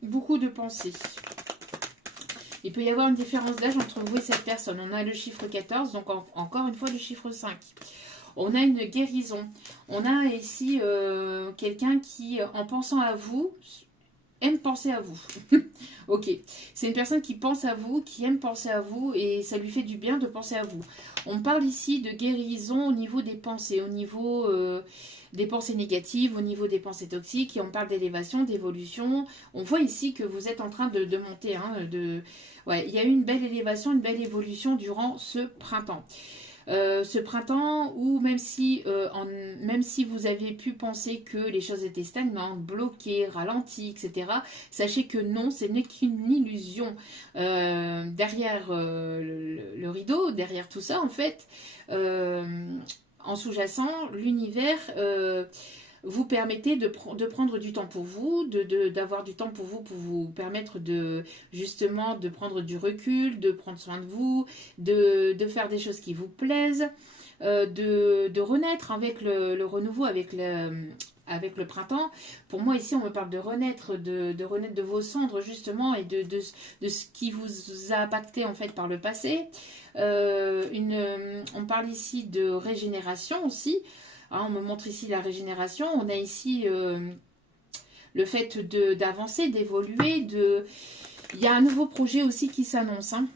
beaucoup de pensées. Il peut y avoir une différence d'âge entre vous et cette personne. On a le chiffre 14, donc encore une fois le chiffre 5. On a une guérison. On a ici quelqu'un qui, en pensant à vous, aime penser à vous. Ok, c'est une personne qui pense à vous, qui aime penser à vous et ça lui fait du bien de penser à vous. On parle ici de guérison au niveau des pensées, au niveau des pensées négatives, au niveau des pensées toxiques et on parle d'élévation, d'évolution. On voit ici que vous êtes en train de monter. Hein, ouais, il y a eu une belle élévation, une belle évolution durant ce printemps. Ce printemps où même si vous aviez pu penser que les choses étaient stagnantes, bloquées, ralenties, etc., sachez que non, ce n'est qu'une illusion. Derrière le rideau, derrière tout ça, en fait, en sous-jacent, l'univers vous permettez de prendre du temps pour vous, d'avoir du temps pour vous permettre de justement de prendre du recul, de prendre soin de vous, de faire des choses qui vous plaisent, de renaître avec le renouveau, avec le printemps. Pour moi ici on me parle de renaître, de renaître de vos cendres justement et de ce qui vous a impacté en fait par le passé. On parle ici de régénération aussi. Hein, on me montre ici la régénération. On a ici le fait d'avancer, d'évoluer. Il y a un nouveau projet aussi qui s'annonce. Hein.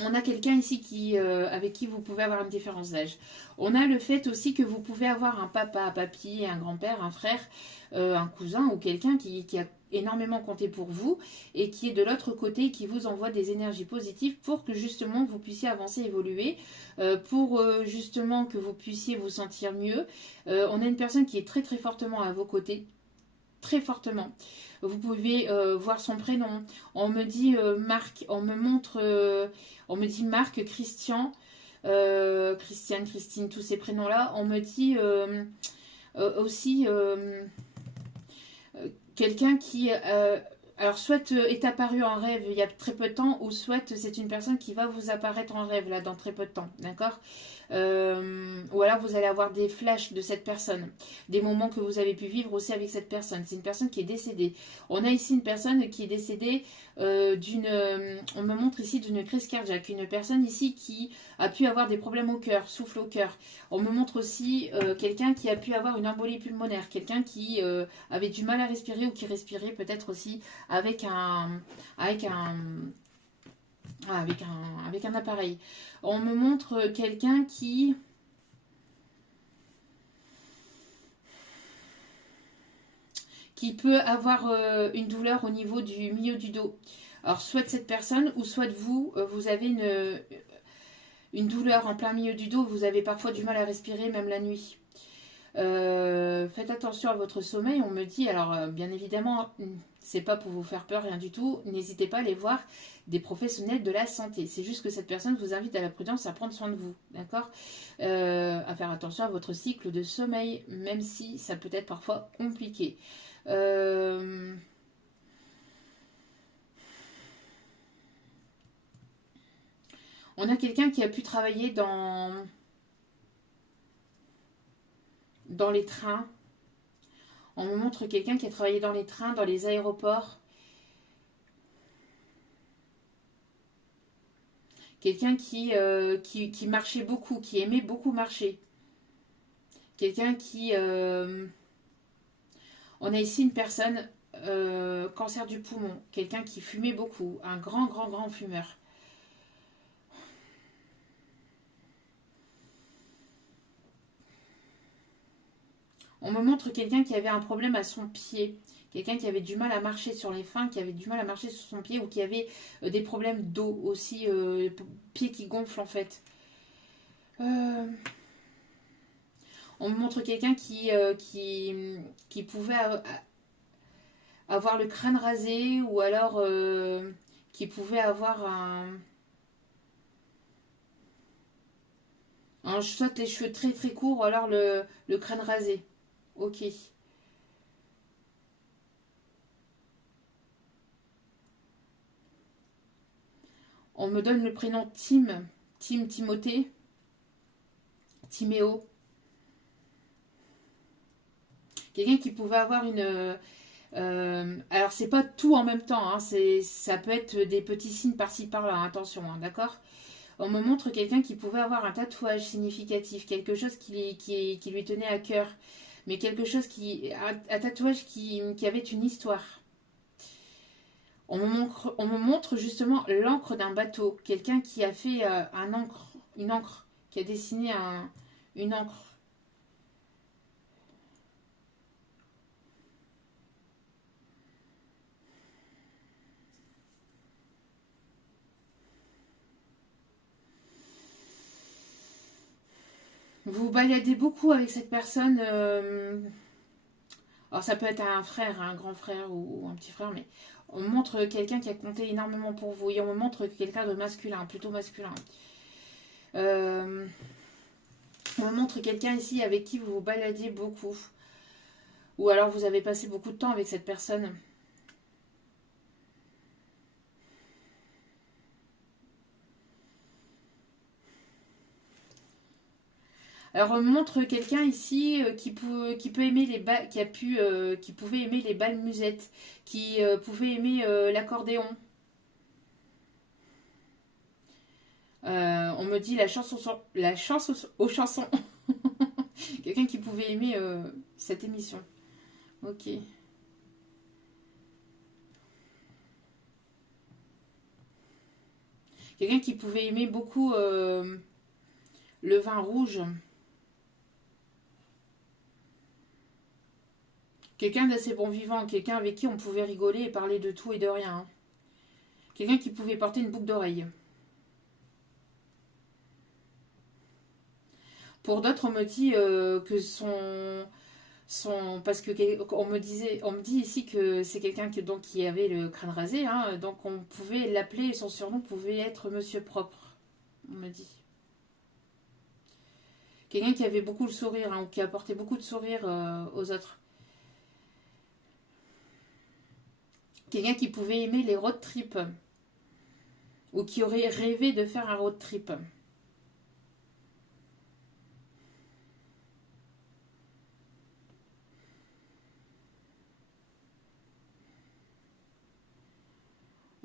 On a quelqu'un ici avec qui vous pouvez avoir une différence d'âge. On a le fait aussi que vous pouvez avoir un papa, un papy, un grand-père, un frère, un cousin ou quelqu'un qui a énormément compté pour vous et qui est de l'autre côté et qui vous envoie des énergies positives pour que justement vous puissiez avancer, évoluer, pour justement que vous puissiez vous sentir mieux. On a une personne qui est très très fortement à vos côtés, très fortement. Vous pouvez voir son prénom. On me dit Marc, on me dit Marc, Christian, Christiane, Christine, tous ces prénoms-là. On me dit aussi quelqu'un qui, alors soit est apparu en rêve il y a très peu de temps, ou soit c'est une personne qui va vous apparaître en rêve là dans très peu de temps, d'accord. Ou alors vous allez avoir des flashs de cette personne, des moments que vous avez pu vivre aussi avec cette personne. C'est une personne qui est décédée. On a ici une personne qui est décédée on me montre ici d'une crise cardiaque, une personne ici qui a pu avoir des problèmes au cœur, souffle au cœur. On me montre aussi quelqu'un qui a pu avoir une embolie pulmonaire, quelqu'un qui avait du mal à respirer ou qui respirait peut-être aussi avec un appareil. On me montre quelqu'un qui peut avoir une douleur au niveau du milieu du dos. Alors soit cette personne ou soit vous, vous avez une douleur en plein milieu du dos, vous avez parfois du mal à respirer même la nuit. Faites attention à votre sommeil, on me dit. Alors bien évidemment, c'est pas pour vous faire peur, rien du tout. N'hésitez pas à aller voir des professionnels de la santé. C'est juste que cette personne vous invite à la prudence, à prendre soin de vous, d'accord, à faire attention à votre cycle de sommeil, même si ça peut être parfois compliqué. On a quelqu'un qui a pu travailler dans les trains. On me montre quelqu'un qui a travaillé dans les trains, dans les aéroports. Quelqu'un qui marchait beaucoup, qui aimait beaucoup marcher. Quelqu'un qui... on a ici une personne, cancer du poumon. Quelqu'un qui fumait beaucoup. Un grand, grand, grand fumeur. On me montre quelqu'un qui avait un problème à son pied. Quelqu'un qui avait du mal à marcher sur les fins, qui avait du mal à marcher sur son pied ou qui avait des problèmes d'eau aussi, pieds qui gonflent en fait. On me montre quelqu'un qui pouvait avoir le crâne rasé ou alors qui pouvait avoir soit les cheveux très très courts ou alors le crâne rasé. Ok. On me donne le prénom Tim. Tim Timothée. Timéo. Quelqu'un qui pouvait avoir une... alors, c'est pas tout en même temps. Hein, ça peut être des petits signes par-ci par-là. Attention, hein, d'accord. On me montre quelqu'un qui pouvait avoir un tatouage significatif. Quelque chose qui lui tenait à cœur. Mais quelque chose un tatouage qui avait une histoire. On me montre justement l'encre d'un bateau. Quelqu'un qui a fait une encre, qui a dessiné une encre. Vous vous baladez beaucoup avec cette personne. Alors ça peut être un frère, un grand frère ou un petit frère, mais on me montre quelqu'un qui a compté énormément pour vous. Et on me montre quelqu'un de masculin, plutôt masculin. On me montre quelqu'un ici avec qui vous vous baladiez beaucoup. Ou alors vous avez passé beaucoup de temps avec cette personne. Alors on me montre quelqu'un ici qui peut aimer qui pouvait aimer les balles musettes, qui pouvait aimer l'accordéon. On me dit la chance aux chansons. Quelqu'un qui pouvait aimer cette émission. Ok. Quelqu'un qui pouvait aimer beaucoup le vin rouge. Quelqu'un d'assez bon vivant, quelqu'un avec qui on pouvait rigoler et parler de tout et de rien. Quelqu'un qui pouvait porter une boucle d'oreille. Pour d'autres, on me dit que parce que on me dit ici que c'est quelqu'un qui avait le crâne rasé, hein, donc on pouvait l'appeler, son surnom pouvait être Monsieur Propre, on me dit. Quelqu'un qui avait beaucoup de sourire, hein, ou qui apportait beaucoup de sourire aux autres. Quelqu'un qui pouvait aimer les road trips, ou qui aurait rêvé de faire un road trip.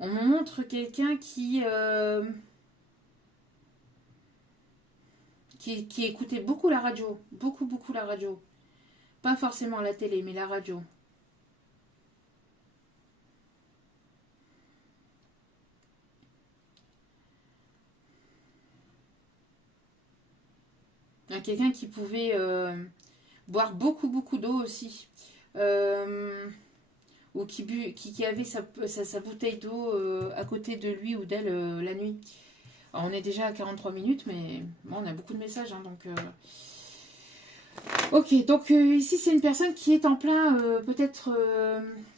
On me montre quelqu'un qui écoutait beaucoup la radio. Beaucoup, beaucoup la radio. Pas forcément la télé, mais la radio. Quelqu'un qui pouvait boire beaucoup, beaucoup d'eau aussi. Ou qui avait sa bouteille d'eau à côté de lui ou d'elle la nuit. Alors, on est déjà à 43 minutes, mais bon, on a beaucoup de messages. Hein, donc, ok, donc ici, c'est une personne qui est en plein, peut-être,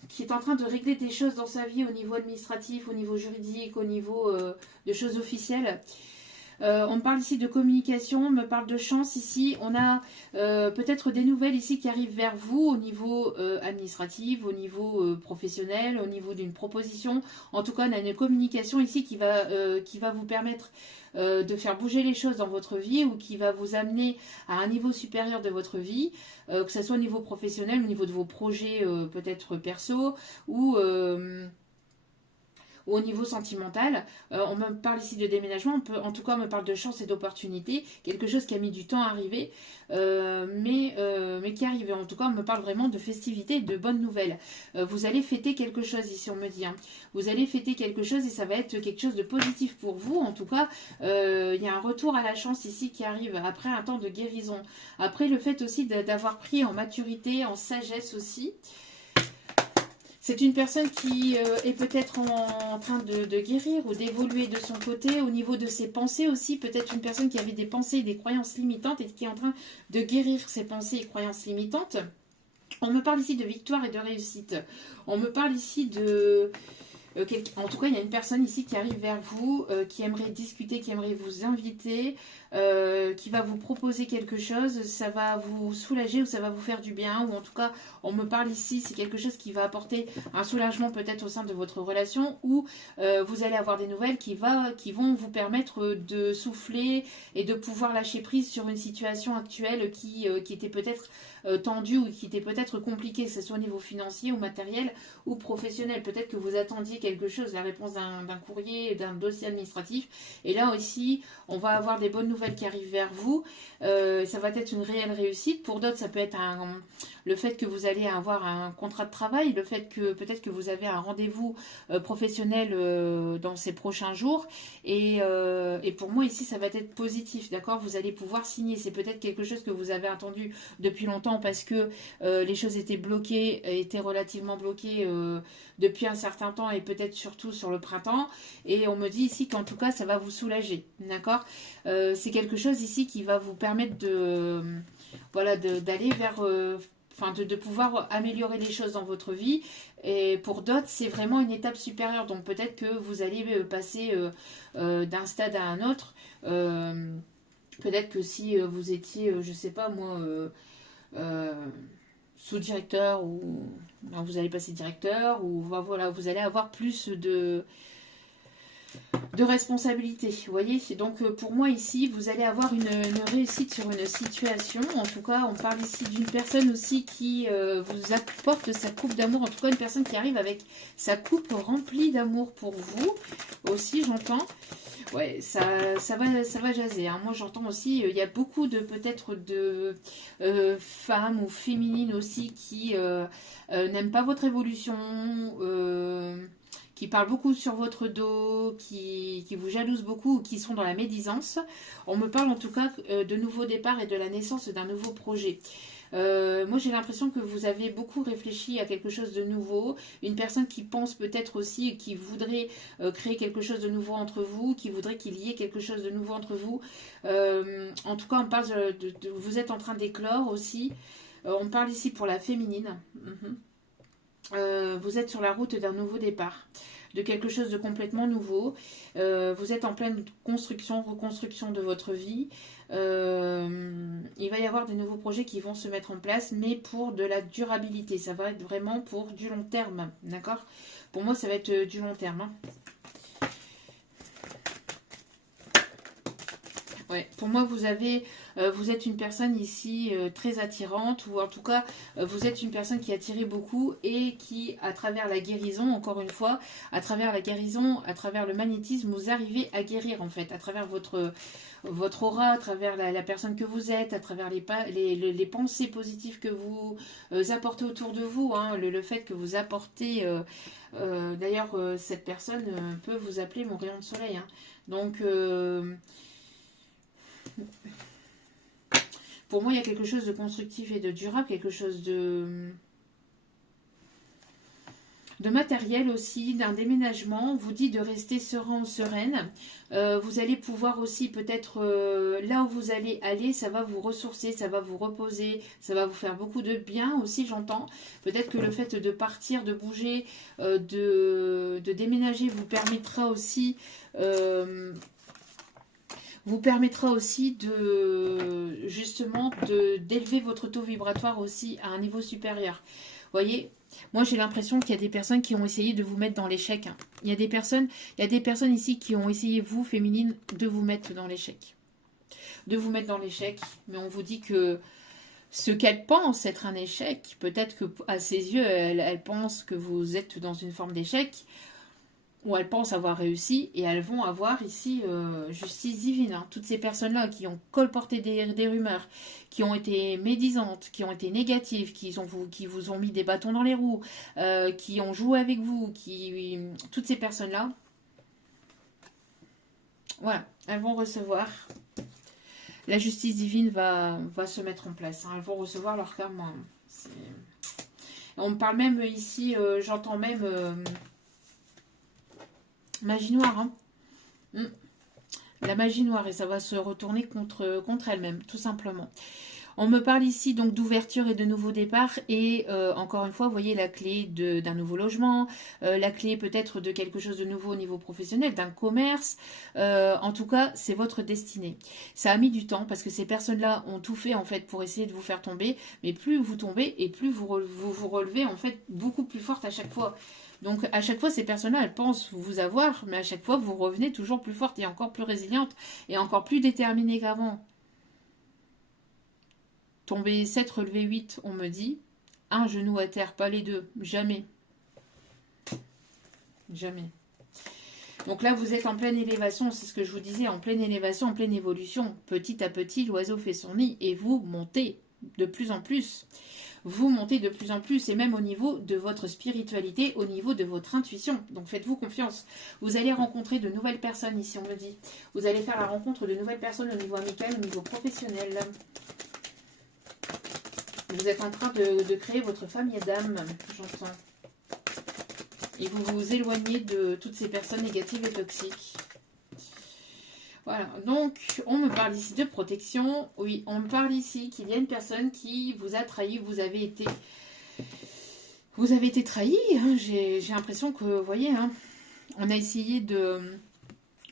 qui est en train de régler des choses dans sa vie au niveau administratif, au niveau juridique, au niveau de choses officielles. On me parle ici de communication, on me parle de chance ici. On a peut-être des nouvelles ici qui arrivent vers vous au niveau administratif, au niveau professionnel, au niveau d'une proposition. En tout cas, on a une communication ici qui va vous permettre de faire bouger les choses dans votre vie ou qui va vous amener à un niveau supérieur de votre vie, que ce soit au niveau professionnel, au niveau de vos projets peut-être perso ou au niveau sentimental. On me parle ici de déménagement, en tout cas on me parle de chance et d'opportunité, quelque chose qui a mis du temps à arriver, mais qui est arrivé. En tout cas on me parle vraiment de festivités et de bonnes nouvelles. Vous allez fêter quelque chose ici, on me dit. Hein. Vous allez fêter quelque chose et ça va être quelque chose de positif pour vous. En tout cas, il y a un retour à la chance ici qui arrive après un temps de guérison. Après le fait aussi d'avoir pris en maturité, en sagesse aussi. C'est une personne qui est peut-être en train de guérir ou d'évoluer de son côté au niveau de ses pensées aussi. Peut-être une personne qui avait des pensées et des croyances limitantes et qui est en train de guérir ses pensées et croyances limitantes. On me parle ici de victoire et de réussite. On me parle ici de... en tout cas, il y a une personne ici qui arrive vers vous, qui aimerait discuter, qui aimerait vous inviter, qui va vous proposer quelque chose. Ça va vous soulager ou ça va vous faire du bien. Ou en tout cas, on me parle ici, c'est quelque chose qui va apporter un soulagement peut-être au sein de votre relation. Ou vous allez avoir des nouvelles qui vont vous permettre de souffler et de pouvoir lâcher prise sur une situation actuelle qui était peut-être tendue ou qui était peut-être compliquée, que ce soit au niveau financier ou matériel ou professionnel. Peut-être que vous attendiez quelque chose, la réponse d'un courrier, d'un dossier administratif. Et là aussi, on va avoir des bonnes nouvelles qui arrivent vers vous. Ça va être une réelle réussite. Pour d'autres, ça peut être le fait que vous allez avoir un contrat de travail, le fait que peut-être que vous avez un rendez-vous professionnel dans ces prochains jours. Et pour moi, ici, ça va être positif, d'accord? Vous allez pouvoir signer. C'est peut-être quelque chose que vous avez attendu depuis longtemps parce que les choses étaient bloquées, étaient relativement bloquées depuis un certain temps et peut-être surtout sur le printemps. Et on me dit ici qu'en tout cas, ça va vous soulager, d'accord? C'est quelque chose ici qui va vous permettre d'aller vers... de pouvoir améliorer les choses dans votre vie. Et pour d'autres, c'est vraiment une étape supérieure. Donc peut-être que vous allez passer d'un stade à un autre. Peut-être que si vous étiez, je sais pas moi, sous-directeur ou non, vous allez passer directeur ou voilà, vous allez avoir plus de responsabilité, vous voyez. Donc pour moi ici, vous allez avoir une réussite sur une situation. En tout cas, on parle ici d'une personne aussi qui vous apporte sa coupe d'amour. En tout cas, une personne qui arrive avec sa coupe remplie d'amour pour vous. Aussi, j'entends. Ouais, ça va jaser. Hein. Moi, j'entends aussi, il y a beaucoup de peut-être de femmes ou féminines aussi qui n'aiment pas votre évolution, qui parlent beaucoup sur votre dos, qui vous jalousent beaucoup ou qui sont dans la médisance. On me parle en tout cas de nouveaux départs et de la naissance d'un nouveau projet. Moi j'ai l'impression que vous avez beaucoup réfléchi à quelque chose de nouveau, une personne qui pense peut-être aussi, qui voudrait créer quelque chose de nouveau entre vous, qui voudrait qu'il y ait quelque chose de nouveau entre vous. En tout cas on parle vous êtes en train d'éclore aussi. On parle ici pour la féminine. Vous êtes sur la route d'un nouveau départ, de quelque chose de complètement nouveau. Vous êtes en pleine construction, reconstruction de votre vie. Il va y avoir des nouveaux projets qui vont se mettre en place, mais pour de la durabilité. Ça va être vraiment pour du long terme, d'accord? Pour moi, ça va être du long terme. Hein. Ouais, pour moi, vous êtes une personne ici très attirante, ou en tout cas, vous êtes une personne qui attire beaucoup et qui, à travers la guérison, encore une fois, à travers la guérison, à travers le magnétisme, vous arrivez à guérir en fait, à travers votre aura, à travers la personne que vous êtes, à travers les pensées positives que vous apportez autour de vous, hein, le fait que vous apportez, d'ailleurs, cette personne peut vous appeler mon rayon de soleil. Hein. Donc, pour moi, il y a quelque chose de constructif et de durable, quelque chose de matériel aussi, d'un déménagement. On vous dit de rester serein ou sereine. Vous allez pouvoir aussi peut-être, là où vous allez aller, ça va vous ressourcer, ça va vous reposer, ça va vous faire beaucoup de bien aussi, j'entends. Peut-être que le fait de partir, de bouger, de déménager vous permettra aussi... vous permettra aussi de, justement, d'élever votre taux vibratoire aussi à un niveau supérieur. Vous voyez, moi j'ai l'impression qu'il y a des personnes qui ont essayé de vous mettre dans l'échec. Il y a des personnes ici qui ont essayé, vous, féminine, de vous mettre dans l'échec. De vous mettre dans l'échec, mais on vous dit que ce qu'elle pense être un échec, peut-être qu'à ses yeux, elle pense que vous êtes dans une forme d'échec, ou elles pensent avoir réussi, et elles vont avoir ici justice divine. Hein. Toutes ces personnes-là qui ont colporté des rumeurs, qui ont été médisantes, qui ont été négatives, qui vous ont mis des bâtons dans les roues, qui ont joué avec vous, toutes ces personnes-là, voilà, elles vont recevoir. La justice divine va se mettre en place. Hein. Elles vont recevoir leur karma. On me parle même ici, j'entends même magie noire. Hein. La magie noire, et ça va se retourner contre elle-même, tout simplement. On me parle ici donc d'ouverture et de nouveau départ et encore une fois, vous voyez la clé d'un nouveau logement, la clé peut-être de quelque chose de nouveau au niveau professionnel, d'un commerce. En tout cas, c'est votre destinée. Ça a mis du temps parce que ces personnes-là ont tout fait en fait pour essayer de vous faire tomber, mais plus vous tombez et plus vous relevez en fait beaucoup plus forte à chaque fois. Donc à chaque fois, ces personnes-là, elles pensent vous avoir, mais à chaque fois, vous revenez toujours plus forte et encore plus résiliente et encore plus déterminée qu'avant. Tomber 7, relever 8, on me dit. Un genou à terre, pas les deux. Jamais. Jamais. Donc là, vous êtes en pleine élévation, c'est ce que je vous disais, en pleine élévation, en pleine évolution. Petit à petit, l'oiseau fait son nid et vous montez de plus en plus. Vous montez de plus en plus et même au niveau de votre spiritualité, au niveau de votre intuition. Donc faites-vous confiance. Vous allez rencontrer de nouvelles personnes ici, on me dit. Vous allez faire la rencontre de nouvelles personnes au niveau amical, au niveau professionnel. Vous êtes en train de créer votre famille d'âme, j'entends. Et vous vous éloignez de toutes ces personnes négatives et toxiques. Voilà, donc on me parle ici de protection. Oui, on me parle ici qu'il y a une personne qui vous a trahi, vous avez été trahi. Hein. J'ai l'impression que, vous voyez, hein, on a essayé de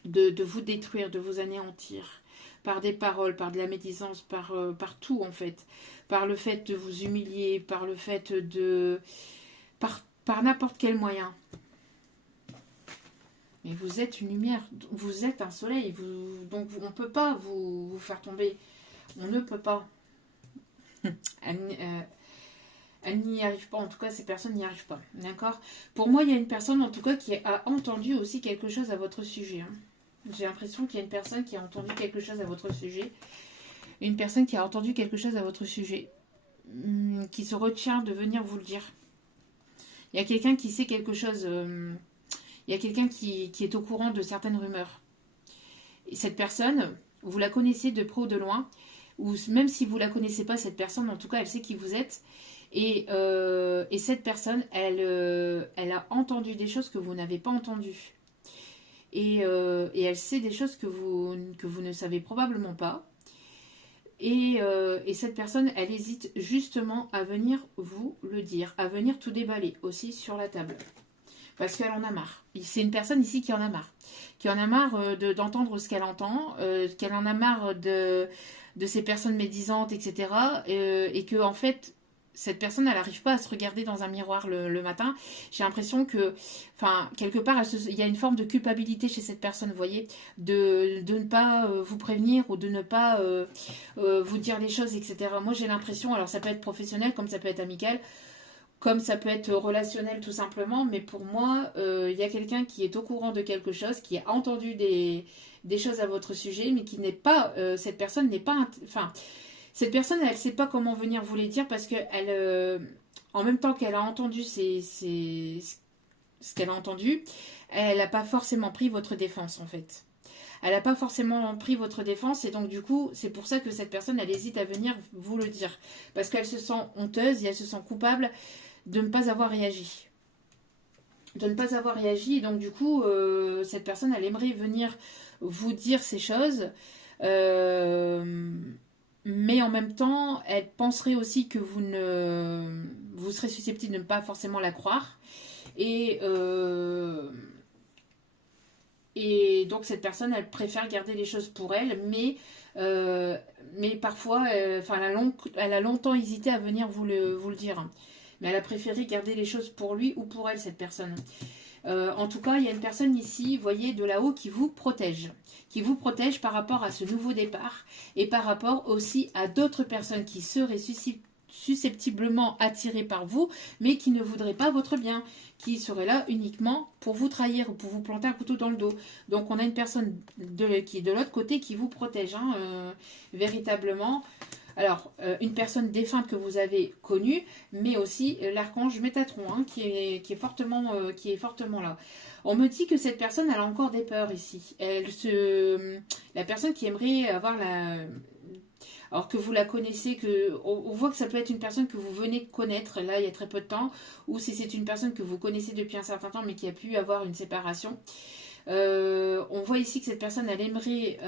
vous détruire, de vous anéantir. Par des paroles, par de la médisance, par tout en fait. Par le fait de vous humilier, par le fait de... par n'importe quel moyen. Mais vous êtes une lumière, vous êtes un soleil, donc on ne peut pas vous faire tomber. On ne peut pas. Elle n'y arrive pas, en tout cas ces personnes n'y arrivent pas. D'accord? Pour moi, il y a une personne en tout cas qui a entendu aussi quelque chose à votre sujet. Hein. J'ai l'impression qu'il y a une personne qui a entendu quelque chose à votre sujet. Une personne qui a entendu quelque chose à votre sujet. Qui se retient de venir vous le dire. Il y a quelqu'un qui sait quelque chose. Il y a quelqu'un qui est au courant de certaines rumeurs. Et cette personne, vous la connaissez de près ou de loin. Ou même si vous ne la connaissez pas, cette personne, en tout cas, elle sait qui vous êtes. Et cette personne, elle a entendu des choses que vous n'avez pas entendues. Et elle sait des choses que vous ne savez probablement pas. Et cette personne, elle hésite justement à venir vous le dire, à venir tout déballer aussi sur la table. Parce qu'elle en a marre. C'est une personne ici qui en a marre. Qui en a marre d'entendre ce qu'elle entend, qu'elle en a marre de ces personnes médisantes, etc. Et que, en fait, cette personne, elle n'arrive pas à se regarder dans un miroir le matin. J'ai l'impression que, enfin, quelque part, il y a une forme de culpabilité chez cette personne, vous voyez, de ne pas vous prévenir ou de ne pas vous dire les choses, etc. Moi, j'ai l'impression, alors ça peut être professionnel comme ça peut être amical, comme ça peut être relationnel tout simplement, mais pour moi, il y a quelqu'un qui est au courant de quelque chose, qui a entendu des choses à votre sujet, mais qui n'est pas, cette personne n'est pas, enfin, cette personne, elle ne sait pas comment venir vous les dire parce que en même temps qu'elle a entendu ce qu'elle a entendu, elle n'a pas forcément pris votre défense en fait. Elle n'a pas forcément pris votre défense et donc du coup, c'est pour ça que cette personne, elle hésite à venir vous le dire. Parce qu'elle se sent honteuse et elle se sent coupable de ne pas avoir réagi. De ne pas avoir réagi et donc du coup, cette personne, elle aimerait venir vous dire ces choses. Mais en même temps, elle penserait aussi que vous serez susceptible de ne pas forcément la croire. Et Et donc cette personne, elle préfère garder les choses pour elle, mais parfois, enfin, elle a longtemps hésité à venir vous le dire. Mais elle a préféré garder les choses pour lui ou pour elle, cette personne. En tout cas, il y a une personne ici, vous voyez, de là-haut, qui vous protège par rapport à ce nouveau départ et par rapport aussi à d'autres personnes qui seraient susceptiblement attirées par vous, mais qui ne voudraient pas votre bien, qui seraient là uniquement pour vous trahir ou pour vous planter un couteau dans le dos. Donc on a une personne qui est de l'autre côté qui vous protège, véritablement. Alors, une personne défunte que vous avez connue, mais aussi l'archange Métatron, qui est fortement là. On me dit que cette personne, elle a encore des peurs ici. La personne qui aimerait avoir alors que vous la connaissez, on voit que ça peut être une personne que vous venez de connaître, là, il y a très peu de temps, ou si c'est une personne que vous connaissez depuis un certain temps, mais qui a pu avoir une séparation. On voit ici que cette personne, elle aimerait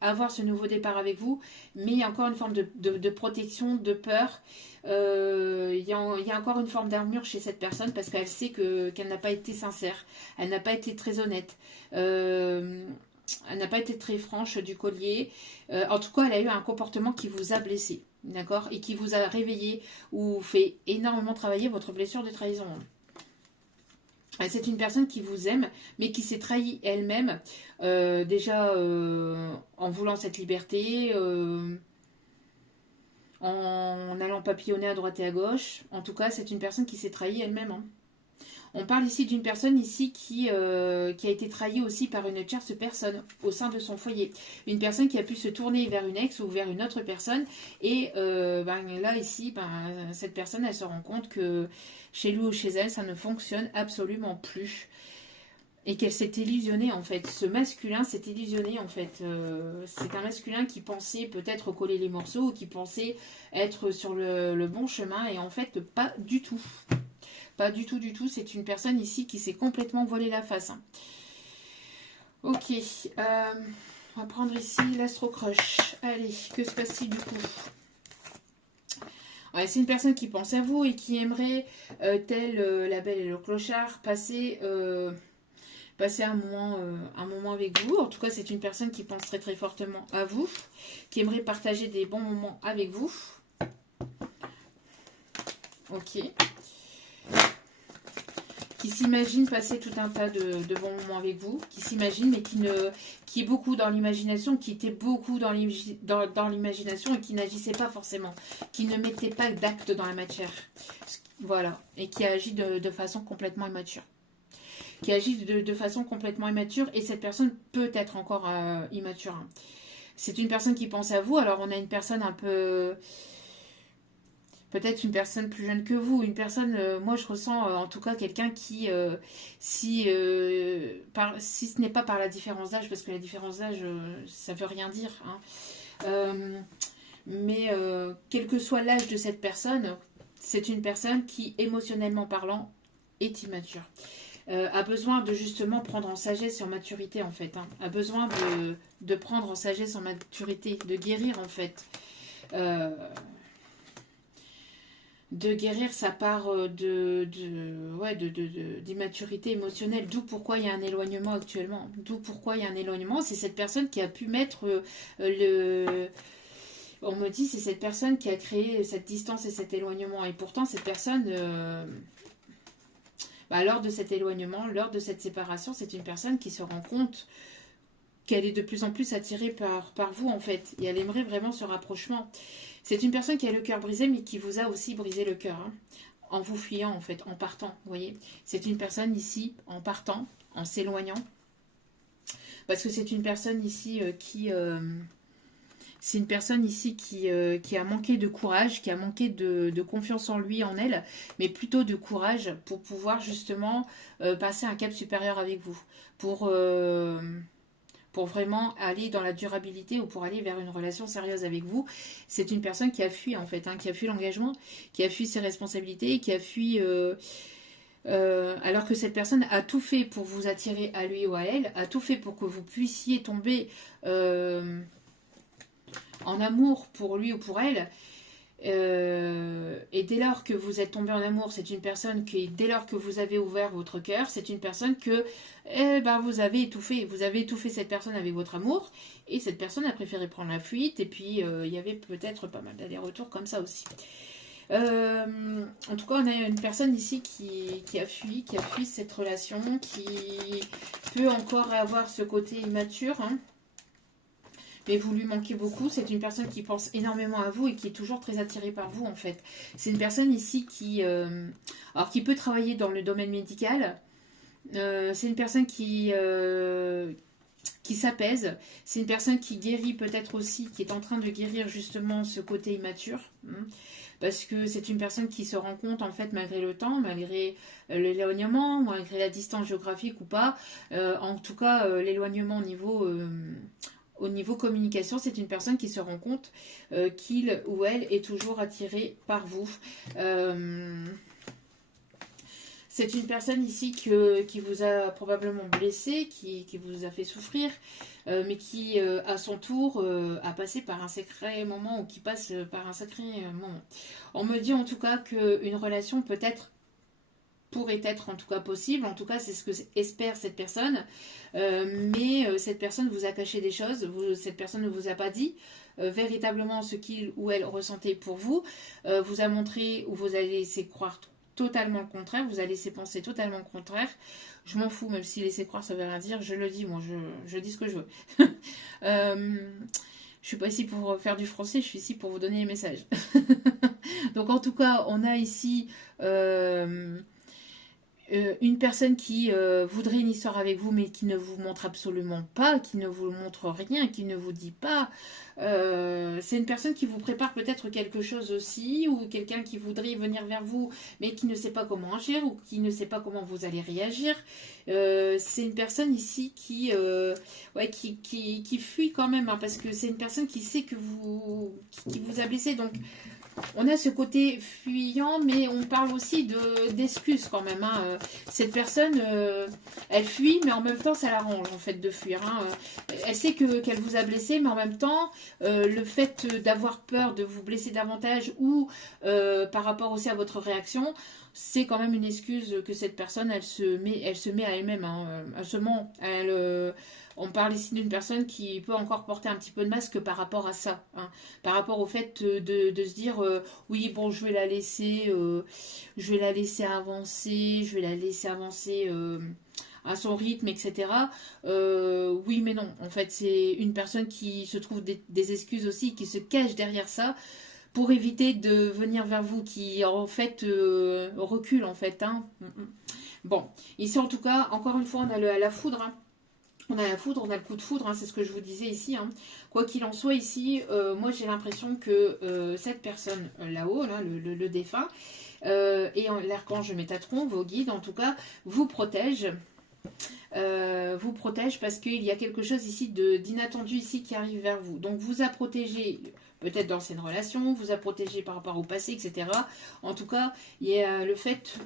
avoir ce nouveau départ avec vous, mais il y a encore une forme de protection, de peur. Il y a encore une forme d'armure chez cette personne parce qu'elle sait qu'elle n'a pas été sincère, elle n'a pas été très honnête, elle n'a pas été très franche du collier. En tout cas, elle a eu un comportement qui vous a blessé, d'accord, et qui vous a réveillé ou fait énormément travailler votre blessure de trahison. C'est une personne qui vous aime, mais qui s'est trahie elle-même, déjà en voulant cette liberté, en allant papillonner à droite et à gauche. En tout cas, c'est une personne qui s'est trahie elle-même. On parle ici d'une personne ici qui a été trahie aussi par une tierce personne au sein de son foyer. Une personne qui a pu se tourner vers une ex ou vers une autre personne. Et là, ici, cette personne, elle se rend compte que chez lui ou chez elle, ça ne fonctionne absolument plus. Et qu'elle s'est illusionnée, en fait. Ce masculin s'est illusionné, en fait. C'est un masculin qui pensait peut-être coller les morceaux ou qui pensait être sur le bon chemin. Et en fait, pas du tout. Pas du tout, du tout. C'est une personne ici qui s'est complètement voilée la face. Ok. On va prendre ici l'astro-crush. Allez, que se passe-t-il du coup? Ouais, c'est une personne qui pense à vous et qui aimerait, tel la belle et le clochard, passer un moment avec vous. En tout cas, c'est une personne qui pense très très fortement à vous, qui aimerait partager des bons moments avec vous. Ok. Qui s'imagine passer tout un tas de bons moments avec vous, qui s'imagine, mais qui est beaucoup dans l'imagination, qui était beaucoup dans l'imagination et qui n'agissait pas forcément, qui ne mettait pas d'acte dans la matière. Voilà. Et qui agit de façon complètement immature. Qui agit de façon complètement immature, et cette personne peut être encore immature. C'est une personne qui pense à vous, alors on a une personne un peu... Peut-être une personne plus jeune que vous, une personne, moi je ressens en tout cas quelqu'un qui, si ce n'est pas par la différence d'âge, parce que la différence d'âge, ça veut rien dire, mais quel que soit l'âge de cette personne, c'est une personne qui, émotionnellement parlant, est immature. A besoin de justement prendre en sagesse et en maturité en fait, a besoin de prendre en sagesse, en maturité, de guérir en fait. De guérir sa part d'immaturité émotionnelle. D'où pourquoi il y a un éloignement actuellement. D'où pourquoi il y a un éloignement. C'est cette personne qui a pu mettre On me dit, c'est cette personne qui a créé cette distance et cet éloignement. Et pourtant, cette personne, lors de cet éloignement, lors de cette séparation, c'est une personne qui se rend compte qu'elle est de plus en plus attirée par vous, en fait. Et elle aimerait vraiment ce rapprochement. C'est une personne qui a le cœur brisé, mais qui vous a aussi brisé le cœur, en vous fuyant, en fait, en partant, vous voyez. C'est une personne ici, en partant, en s'éloignant. Parce que c'est une personne ici c'est une personne ici qui a manqué de courage, qui a manqué de confiance en lui, en elle, mais plutôt de courage pour pouvoir justement passer un cap supérieur avec vous. Pour vraiment aller dans la durabilité ou pour aller vers une relation sérieuse avec vous. C'est une personne qui a fui en fait, qui a fui l'engagement, qui a fui ses responsabilités, qui a fui... alors que cette personne a tout fait pour vous attirer à lui ou à elle, a tout fait pour que vous puissiez tomber en amour pour lui ou pour elle. Et dès lors que vous êtes tombé en amour, c'est une personne qui, dès lors que vous avez ouvert votre cœur, c'est une personne que vous avez étouffé. Vous avez étouffé cette personne avec votre amour, et cette personne a préféré prendre la fuite, et puis il y avait peut-être pas mal d'allers-retours comme ça aussi. En tout cas, on a une personne ici qui a fui cette relation, qui peut encore avoir ce côté immature, hein. Mais vous lui manquez beaucoup. C'est une personne qui pense énormément à vous et qui est toujours très attirée par vous, en fait. C'est une personne ici qui peut travailler dans le domaine médical. C'est une personne qui s'apaise. C'est une personne qui guérit peut-être aussi, qui est en train de guérir justement ce côté immature. Parce que c'est une personne qui se rend compte, en fait, malgré le temps, malgré l'éloignement, malgré la distance géographique ou pas, en tout cas, l'éloignement au niveau communication, c'est une personne qui se rend compte qu'il ou elle est toujours attiré par vous. C'est une personne ici qui vous a probablement blessé, qui vous a fait souffrir, mais qui, à son tour, a passé par un sacré moment ou qui passe par un sacré moment. On me dit en tout cas qu'une relation pourrait être en tout cas possible, en tout cas c'est ce que espère cette personne, mais cette personne vous a caché des choses, cette personne ne vous a pas dit véritablement ce qu'il ou elle ressentait pour vous, vous a montré ou vous a laissé croire totalement le contraire, vous a laissé penser totalement le contraire. Je m'en fous, même si laisser croire ça veut rien dire, je le dis, moi je dis ce que je veux. Je suis pas ici pour faire du français, je suis ici pour vous donner les messages. Donc en tout cas, on a ici une personne qui voudrait une histoire avec vous, mais qui ne vous montre absolument pas, qui ne vous montre rien, qui ne vous dit pas. C'est une personne qui vous prépare peut-être quelque chose aussi, ou quelqu'un qui voudrait venir vers vous, mais qui ne sait pas comment agir, ou qui ne sait pas comment vous allez réagir. C'est une personne ici qui fuit quand même, hein, parce que c'est une personne qui sait qui vous a blessé, donc on a ce côté fuyant, mais on parle aussi d'excuses quand même, hein. Cette personne, elle fuit, mais en même temps, ça l'arrange en fait de fuir, hein. Elle sait qu'elle vous a blessé, mais en même temps, le fait d'avoir peur de vous blesser davantage ou par rapport aussi à votre réaction, c'est quand même une excuse que cette personne, elle se met à elle-même, hein. Elle se ment, on parle ici d'une personne qui peut encore porter un petit peu de masque par rapport à ça, hein. Par rapport au fait de se dire oui, bon, je vais la laisser avancer à son rythme, etc. Oui, mais non. En fait, c'est une personne qui se trouve des excuses aussi, qui se cache derrière ça pour éviter de venir vers vous, qui en fait recule en fait, hein. Bon, ici en tout cas, encore une fois, on a la foudre, hein. On a la foudre, on a le coup de foudre, hein, c'est ce que je vous disais ici, hein. Quoi qu'il en soit ici, moi j'ai l'impression que cette personne là-haut, là, le défunt, et l'archange Métatron, vos guides en tout cas, vous protège parce qu'il y a quelque chose ici d'inattendu ici qui arrive vers vous. Donc vous a protégé peut-être dans cette relation, vous a protégé par rapport au passé, etc. En tout cas, il y a le fait...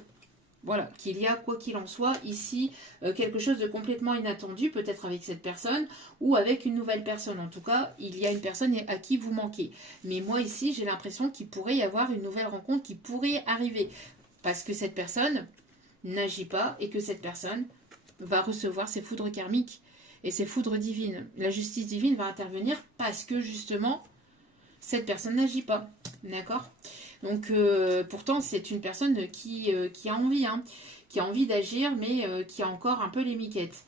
Voilà, qu'il y a, quoi qu'il en soit, ici, quelque chose de complètement inattendu, peut-être avec cette personne ou avec une nouvelle personne. En tout cas, il y a une personne à qui vous manquez. Mais moi, ici, j'ai l'impression qu'il pourrait y avoir une nouvelle rencontre qui pourrait arriver. Parce que cette personne n'agit pas et que cette personne va recevoir ses foudres karmiques et ses foudres divines. La justice divine va intervenir parce que, justement, cette personne n'agit pas. D'accord ? Donc pourtant c'est une personne qui a envie, hein, qui a envie d'agir, mais qui a encore un peu les miquettes.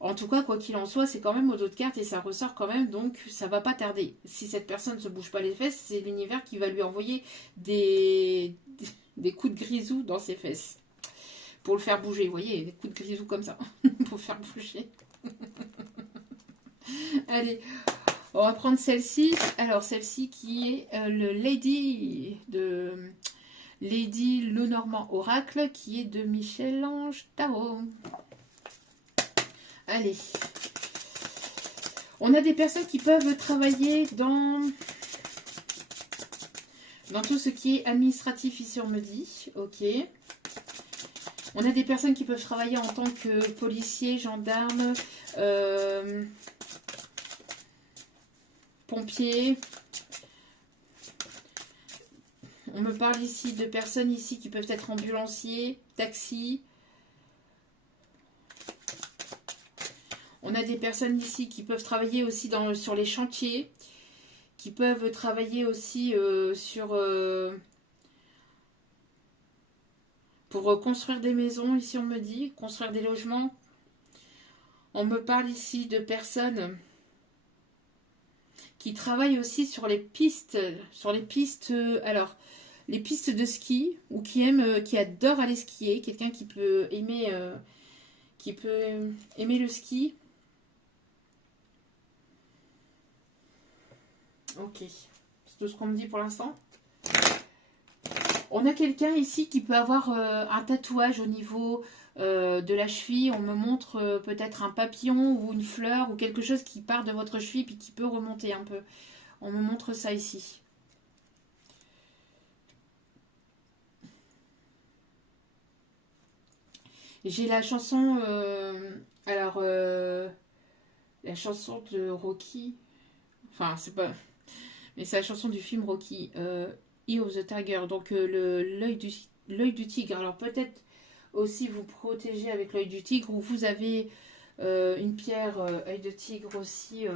En tout cas, quoi qu'il en soit, c'est quand même au dos de carte et ça ressort quand même, donc ça va pas tarder. Si cette personne ne se bouge pas les fesses, c'est l'univers qui va lui envoyer des coups de grisou dans ses fesses. Pour le faire bouger, vous voyez, des coups de grisou comme ça, pour le faire bouger. Allez, on va prendre celle-ci. Alors, celle-ci qui est le Lady Lenormand Oracle, qui est de Michel-Ange Tarot. Allez. On a des personnes qui peuvent travailler dans tout ce qui est administratif, ici on me dit. Ok. On a des personnes qui peuvent travailler en tant que policiers, gendarmes, pompiers, On me parle ici de personnes ici qui peuvent être ambulanciers, taxis. On a des personnes ici qui peuvent travailler aussi sur les chantiers, qui peuvent travailler aussi pour construire des maisons, ici on me dit, construire des logements. On me parle ici de personnes qui travaillent aussi sur les pistes, alors les pistes de ski, ou qui adore aller skier, quelqu'un qui peut aimer le ski. Ok, c'est tout ce qu'on me dit pour l'instant. On a quelqu'un ici qui peut avoir un tatouage au niveau de la cheville. On me montre peut-être un papillon ou une fleur ou quelque chose qui part de votre cheville puis qui peut remonter un peu. On me montre ça ici. J'ai la chanson, la chanson de Rocky. Enfin, c'est pas... Mais c'est la chanson du film Rocky, Eye of the Tiger, donc l'œil du tigre. Alors peut-être aussi vous protéger avec l'œil du tigre, ou vous avez une pierre œil de tigre aussi.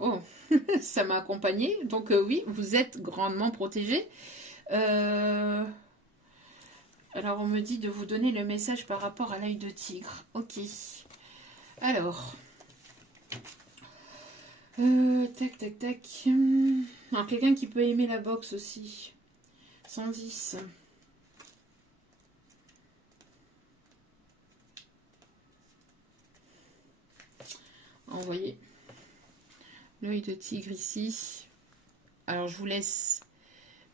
Oh, ça m'a accompagné. Donc oui, vous êtes grandement protégé. Alors on me dit de vous donner le message par rapport à l'œil de tigre. Ok. Alors... tac, tac, tac. Alors, quelqu'un qui peut aimer la boxe aussi. 110. Envoyez l'œil de tigre ici. Alors, je vous laisse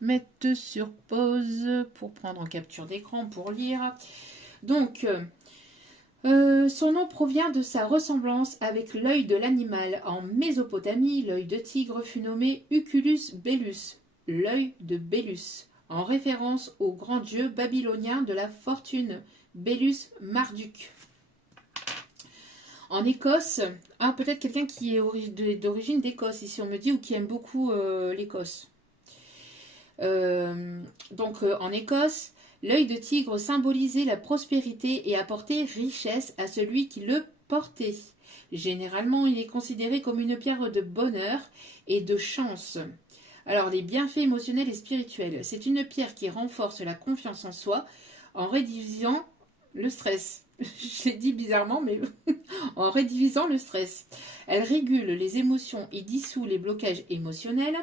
mettre sur pause pour prendre en capture d'écran pour lire. Donc... son nom provient de sa ressemblance avec l'œil de l'animal. En Mésopotamie, l'œil de tigre fut nommé Uculus Belus, l'œil de Bélus, en référence au grand dieu babylonien de la fortune, Bélus Marduk. En Écosse, peut-être quelqu'un qui est d'origine d'Écosse, ici on me dit, ou qui aime beaucoup l'Écosse. Donc en Écosse, l'œil de tigre symbolisait la prospérité et apportait richesse à celui qui le portait. Généralement, il est considéré comme une pierre de bonheur et de chance. Alors, les bienfaits émotionnels et spirituels. C'est une pierre qui renforce la confiance en soi en réduisant le stress. Je l'ai dit bizarrement, mais en réduisant le stress. Elle régule les émotions et dissout les blocages émotionnels.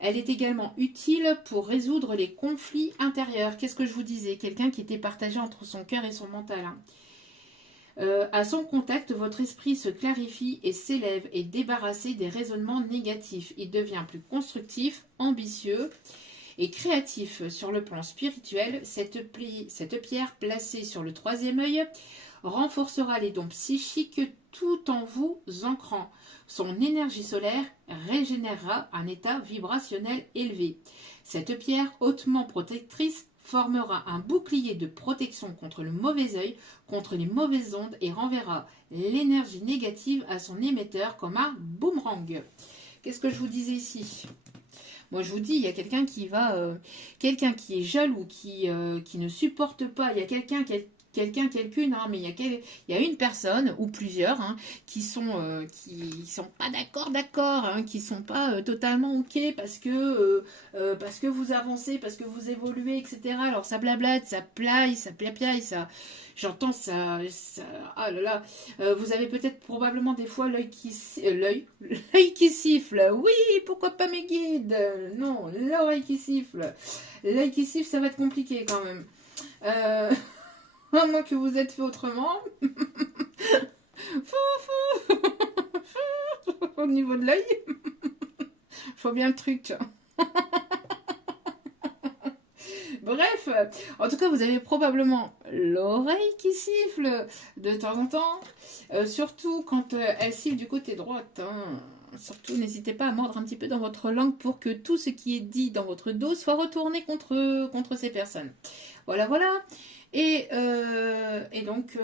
Elle est également utile pour résoudre les conflits intérieurs. Qu'est-ce que je vous disais? Quelqu'un qui était partagé entre son cœur et son mental. À son contact, votre esprit se clarifie et s'élève et débarrassé des raisonnements négatifs. Il devient plus constructif, ambitieux et créatif. Sur le plan spirituel, cette pierre placée sur le troisième œil renforcera les dons psychiques tout en vous ancrant. Son énergie solaire régénérera un état vibrationnel élevé. Cette pierre hautement protectrice formera un bouclier de protection contre le mauvais œil, contre les mauvaises ondes et renverra l'énergie négative à son émetteur comme un boomerang. Qu'est-ce que je vous disais ici? Moi, je vous dis, il y a quelqu'un qui est jaloux, qui ne supporte pas. Il y a quelqu'une, hein, mais il y a une personne ou plusieurs qui sont pas d'accord, hein, qui sont pas totalement ok parce que vous avancez, parce que vous évoluez, etc. Alors ça blablate, ça plaille, ça. J'entends ça, ah là là. Vous avez peut-être probablement des fois l'œil qui siffle. Oui, pourquoi pas mes guides? Non, l'oreille qui siffle. L'œil qui siffle, ça va être compliqué quand même. À moins que vous êtes fait autrement. Au niveau de l'œil. Je vois bien le truc. Bref, en tout cas, vous avez probablement l'oreille qui siffle de temps en temps. Surtout quand elle siffle du côté droite. Surtout, n'hésitez pas à mordre un petit peu dans votre langue pour que tout ce qui est dit dans votre dos soit retourné contre ces personnes. Voilà, voilà. Et donc,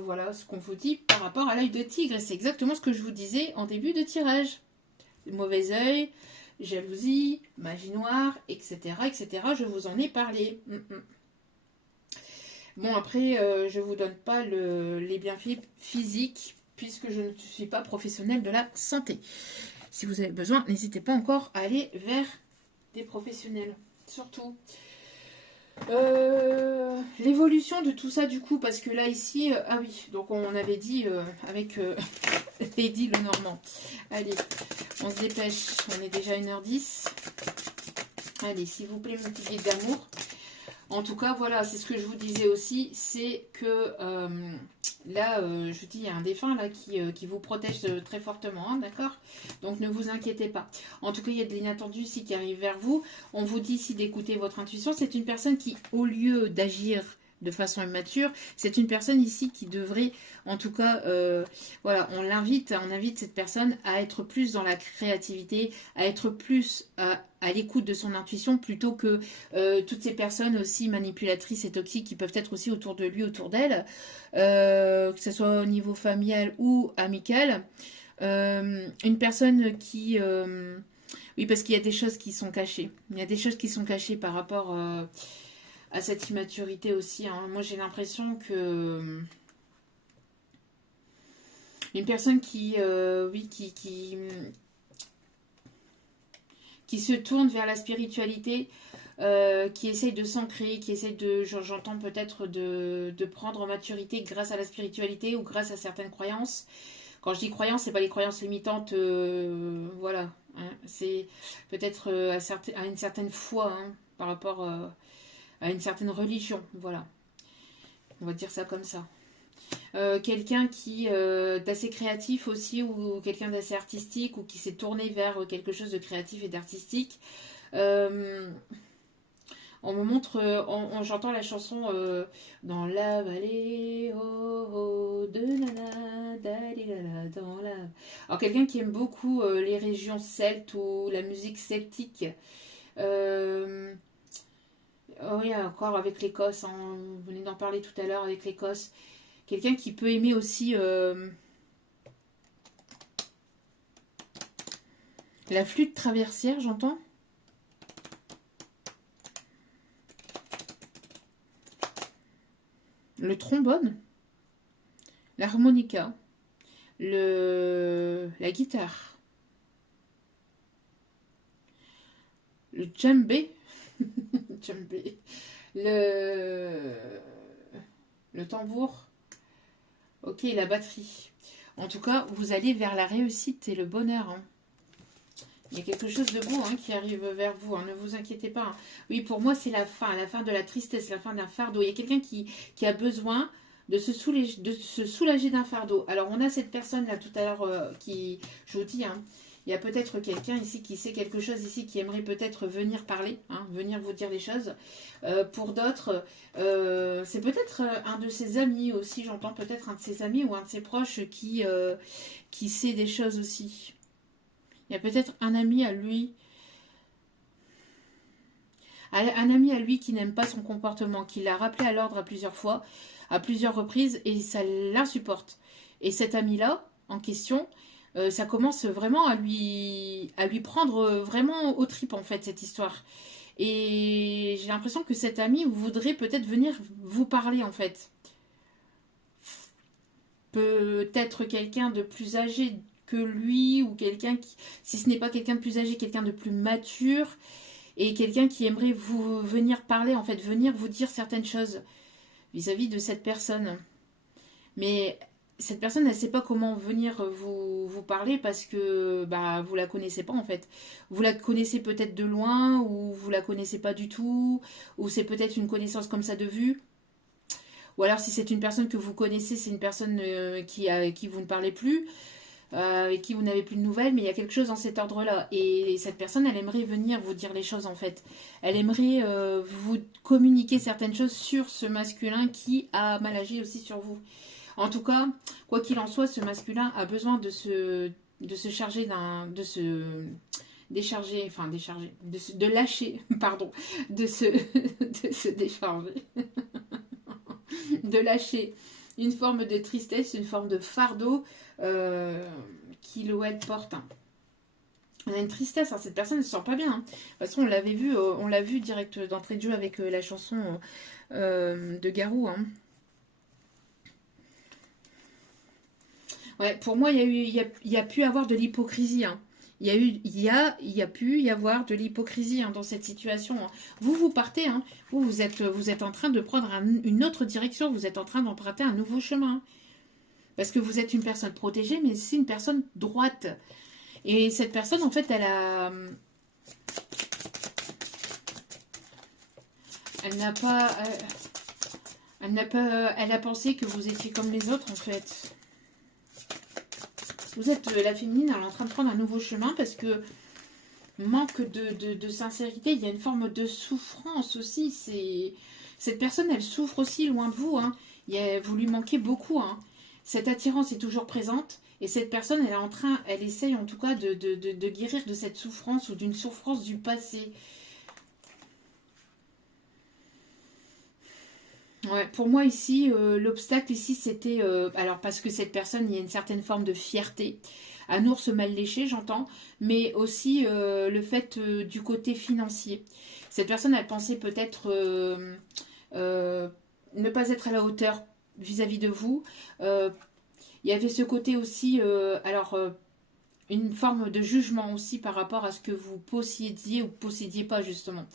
voilà ce qu'on vous dit par rapport à l'œil de tigre. Et c'est exactement ce que je vous disais en début de tirage. Le mauvais œil, jalousie, magie noire, etc., etc. Je vous en ai parlé. Bon, après, je ne vous donne pas les bienfaits physiques, puisque je ne suis pas professionnelle de la santé. Si vous avez besoin, n'hésitez pas encore à aller vers des professionnels, surtout. L'évolution de tout ça, du coup, parce que là, ici, ah oui, donc on avait dit avec Lady Lenormand. Allez, on se dépêche, on est déjà 1h10. Allez, s'il vous plaît, mon petit guide d'amour. En tout cas, voilà, c'est ce que je vous disais aussi, c'est que là, je vous dis, il y a un défunt là qui vous protège très fortement, hein, d'accord? Donc ne vous inquiétez pas. En tout cas, il y a de l'inattendu ici qui arrive vers vous. On vous dit ici d'écouter votre intuition. C'est une personne qui, au lieu d'agir de façon immature, c'est une personne ici qui devrait, en tout cas, voilà, on invite cette personne à être plus dans la créativité, à être plus à l'écoute de son intuition, plutôt que toutes ces personnes aussi manipulatrices et toxiques qui peuvent être aussi autour de lui, autour d'elle, que ce soit au niveau familial ou amical. Une personne qui... oui, parce qu'il y a des choses qui sont cachées. Il y a des choses qui sont cachées par rapport à cette immaturité aussi. Hein. Moi, j'ai l'impression que... Une personne qui... oui, qui se tourne vers la spiritualité, qui essaye de s'ancrer, qui essaye de... J'entends peut-être de prendre en maturité grâce à la spiritualité ou grâce à certaines croyances. Quand je dis croyances, c'est pas les croyances limitantes, voilà. Hein, c'est peut-être à une certaine foi, hein, par rapport à une certaine religion, voilà. On va dire ça comme ça. Quelqu'un qui d'assez créatif aussi, ou quelqu'un d'assez artistique, ou qui s'est tourné vers quelque chose de créatif et d'artistique. On me montre, j'entends la chanson dans la vallée, oh, oh, de nana, dalilala, dans la... Alors quelqu'un qui aime beaucoup les régions celtes ou la musique celtique. Oui, encore avec l'Écosse, hein, vous venez d'en parler tout à l'heure avec l'Écosse. Quelqu'un qui peut aimer aussi la flûte traversière, j'entends. Le trombone, l'harmonica, la guitare, le djembé, djembé, le tambour, ok, la batterie. En tout cas, vous allez vers la réussite et le bonheur. Hein. Il y a quelque chose de beau hein, qui arrive vers vous, hein, ne vous inquiétez pas. Hein. Oui, pour moi, c'est la fin de la tristesse, la fin d'un fardeau. Il y a quelqu'un qui a besoin de se soulager d'un fardeau. Alors, on a cette personne-là tout à l'heure qui, je vous dis, hein, il y a peut-être quelqu'un ici qui sait quelque chose ici, qui aimerait peut-être venir parler, hein, venir vous dire les choses. Pour d'autres, c'est peut-être un de ses amis aussi, j'entends peut-être un de ses amis ou un de ses proches qui sait des choses aussi. Il y a peut-être un ami à lui, qui n'aime pas son comportement, qui l'a rappelé à l'ordre à plusieurs fois, à plusieurs reprises, et ça l'insupporte. Et cet ami-là, en question, ça commence vraiment à lui prendre vraiment aux tripes, en fait, cette histoire. Et j'ai l'impression que cet ami voudrait peut-être venir vous parler, en fait. Peut-être quelqu'un de plus âgé que lui, ou quelqu'un qui, si ce n'est pas quelqu'un de plus âgé, quelqu'un de plus mature, et quelqu'un qui aimerait vous venir parler, en fait, venir vous dire certaines choses vis-à-vis de cette personne. Mais cette personne, elle ne sait pas comment venir vous parler parce que bah, vous la connaissez pas, en fait. Vous la connaissez peut-être de loin, ou vous la connaissez pas du tout, ou c'est peut-être une connaissance comme ça de vue. Ou alors si c'est une personne que vous connaissez, c'est une personne qui vous ne parlez plus, avec qui vous n'avez plus de nouvelles, mais il y a quelque chose dans cet ordre-là. Et cette personne, elle aimerait venir vous dire les choses, en fait. Elle aimerait vous communiquer certaines choses sur ce masculin qui a mal agi aussi sur vous. En tout cas, quoi qu'il en soit, ce masculin a besoin de se charger de lâcher, pardon, de se décharger, de lâcher une forme de tristesse, une forme de fardeau qu'il ou elle porte. On a une tristesse, hein. Cette personne ne se sent pas bien, hein. De toute façon, on l'a vu direct d'entrée de jeu avec la chanson de Garou, hein. Ouais, pour moi, il y a pu avoir de l'hypocrisie, hein. Il y a pu y avoir de l'hypocrisie, hein, dans cette situation, hein. Vous partez, hein. Vous êtes en train de prendre une autre direction. Vous êtes en train d'emprunter un nouveau chemin. Parce que vous êtes une personne protégée, mais c'est une personne droite. Et cette personne, en fait, elle n'a pas, elle a pensé que vous étiez comme les autres, en fait. Vous êtes la féminine, elle est en train de prendre un nouveau chemin parce que manque de sincérité, il y a une forme de souffrance aussi. Cette personne, elle souffre aussi loin de vous, hein. Vous lui manquez beaucoup, hein. Cette attirance est toujours présente et cette personne, elle essaye en tout cas de guérir de cette souffrance ou d'une souffrance du passé. Ouais, pour moi ici, l'obstacle ici c'était, alors parce que cette personne, il y a une certaine forme de fierté, un ours mal léché j'entends, mais aussi le fait du côté financier. Cette personne, elle pensait peut-être euh, ne pas être à la hauteur vis-à-vis de vous. Euh, il y avait ce côté aussi, une forme de jugement aussi par rapport à ce que vous possédiez ou possédiez pas justement.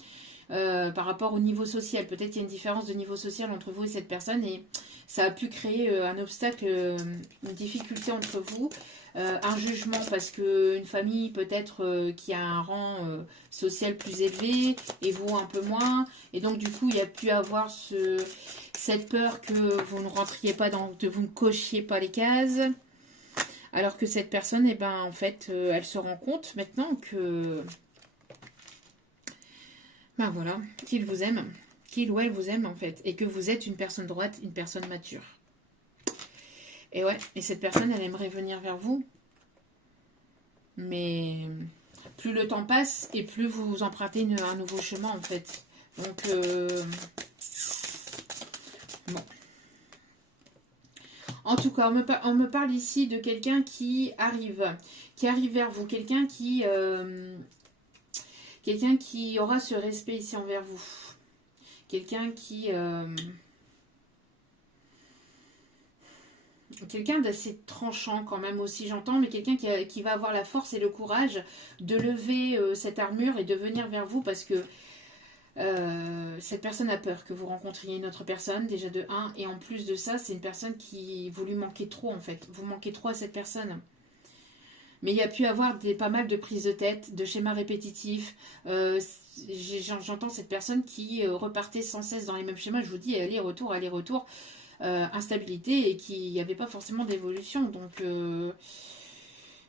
Par rapport au niveau social. Peut-être qu'il y a une différence de niveau social entre vous et cette personne et ça a pu créer un obstacle, une difficulté entre vous, un jugement parce qu'une famille peut-être qui a un rang social plus élevé et vous un peu moins. Et donc du coup il y a pu avoir cette peur que vous ne rentriez pas que vous ne cochiez pas les cases. Alors que cette personne, eh ben, en fait, elle se rend compte maintenant que ben voilà, qu'il vous aime, qu'il ou elle vous aime en fait, et que vous êtes une personne droite, une personne mature. Et ouais, et cette personne, elle aimerait venir vers vous, mais plus le temps passe et plus vous empruntez un nouveau chemin en fait. Donc, bon. En tout cas, on me parle ici de quelqu'un qui arrive vers vous, quelqu'un qui aura ce respect ici envers vous, quelqu'un quelqu'un d'assez tranchant quand même aussi, j'entends, mais quelqu'un qui va avoir la force et le courage de lever cette armure et de venir vers vous parce que cette personne a peur que vous rencontriez une autre personne, déjà de un, et en plus de ça, c'est une personne qui vous lui manquez trop en fait. Vous manquez trop à cette personne. Mais il y a pu avoir pas mal de prises de tête, de schémas répétitifs. J'entends cette personne qui repartait sans cesse dans les mêmes schémas. Je vous dis, aller-retour, aller-retour. Instabilité et qu'il n'y avait pas forcément d'évolution. Donc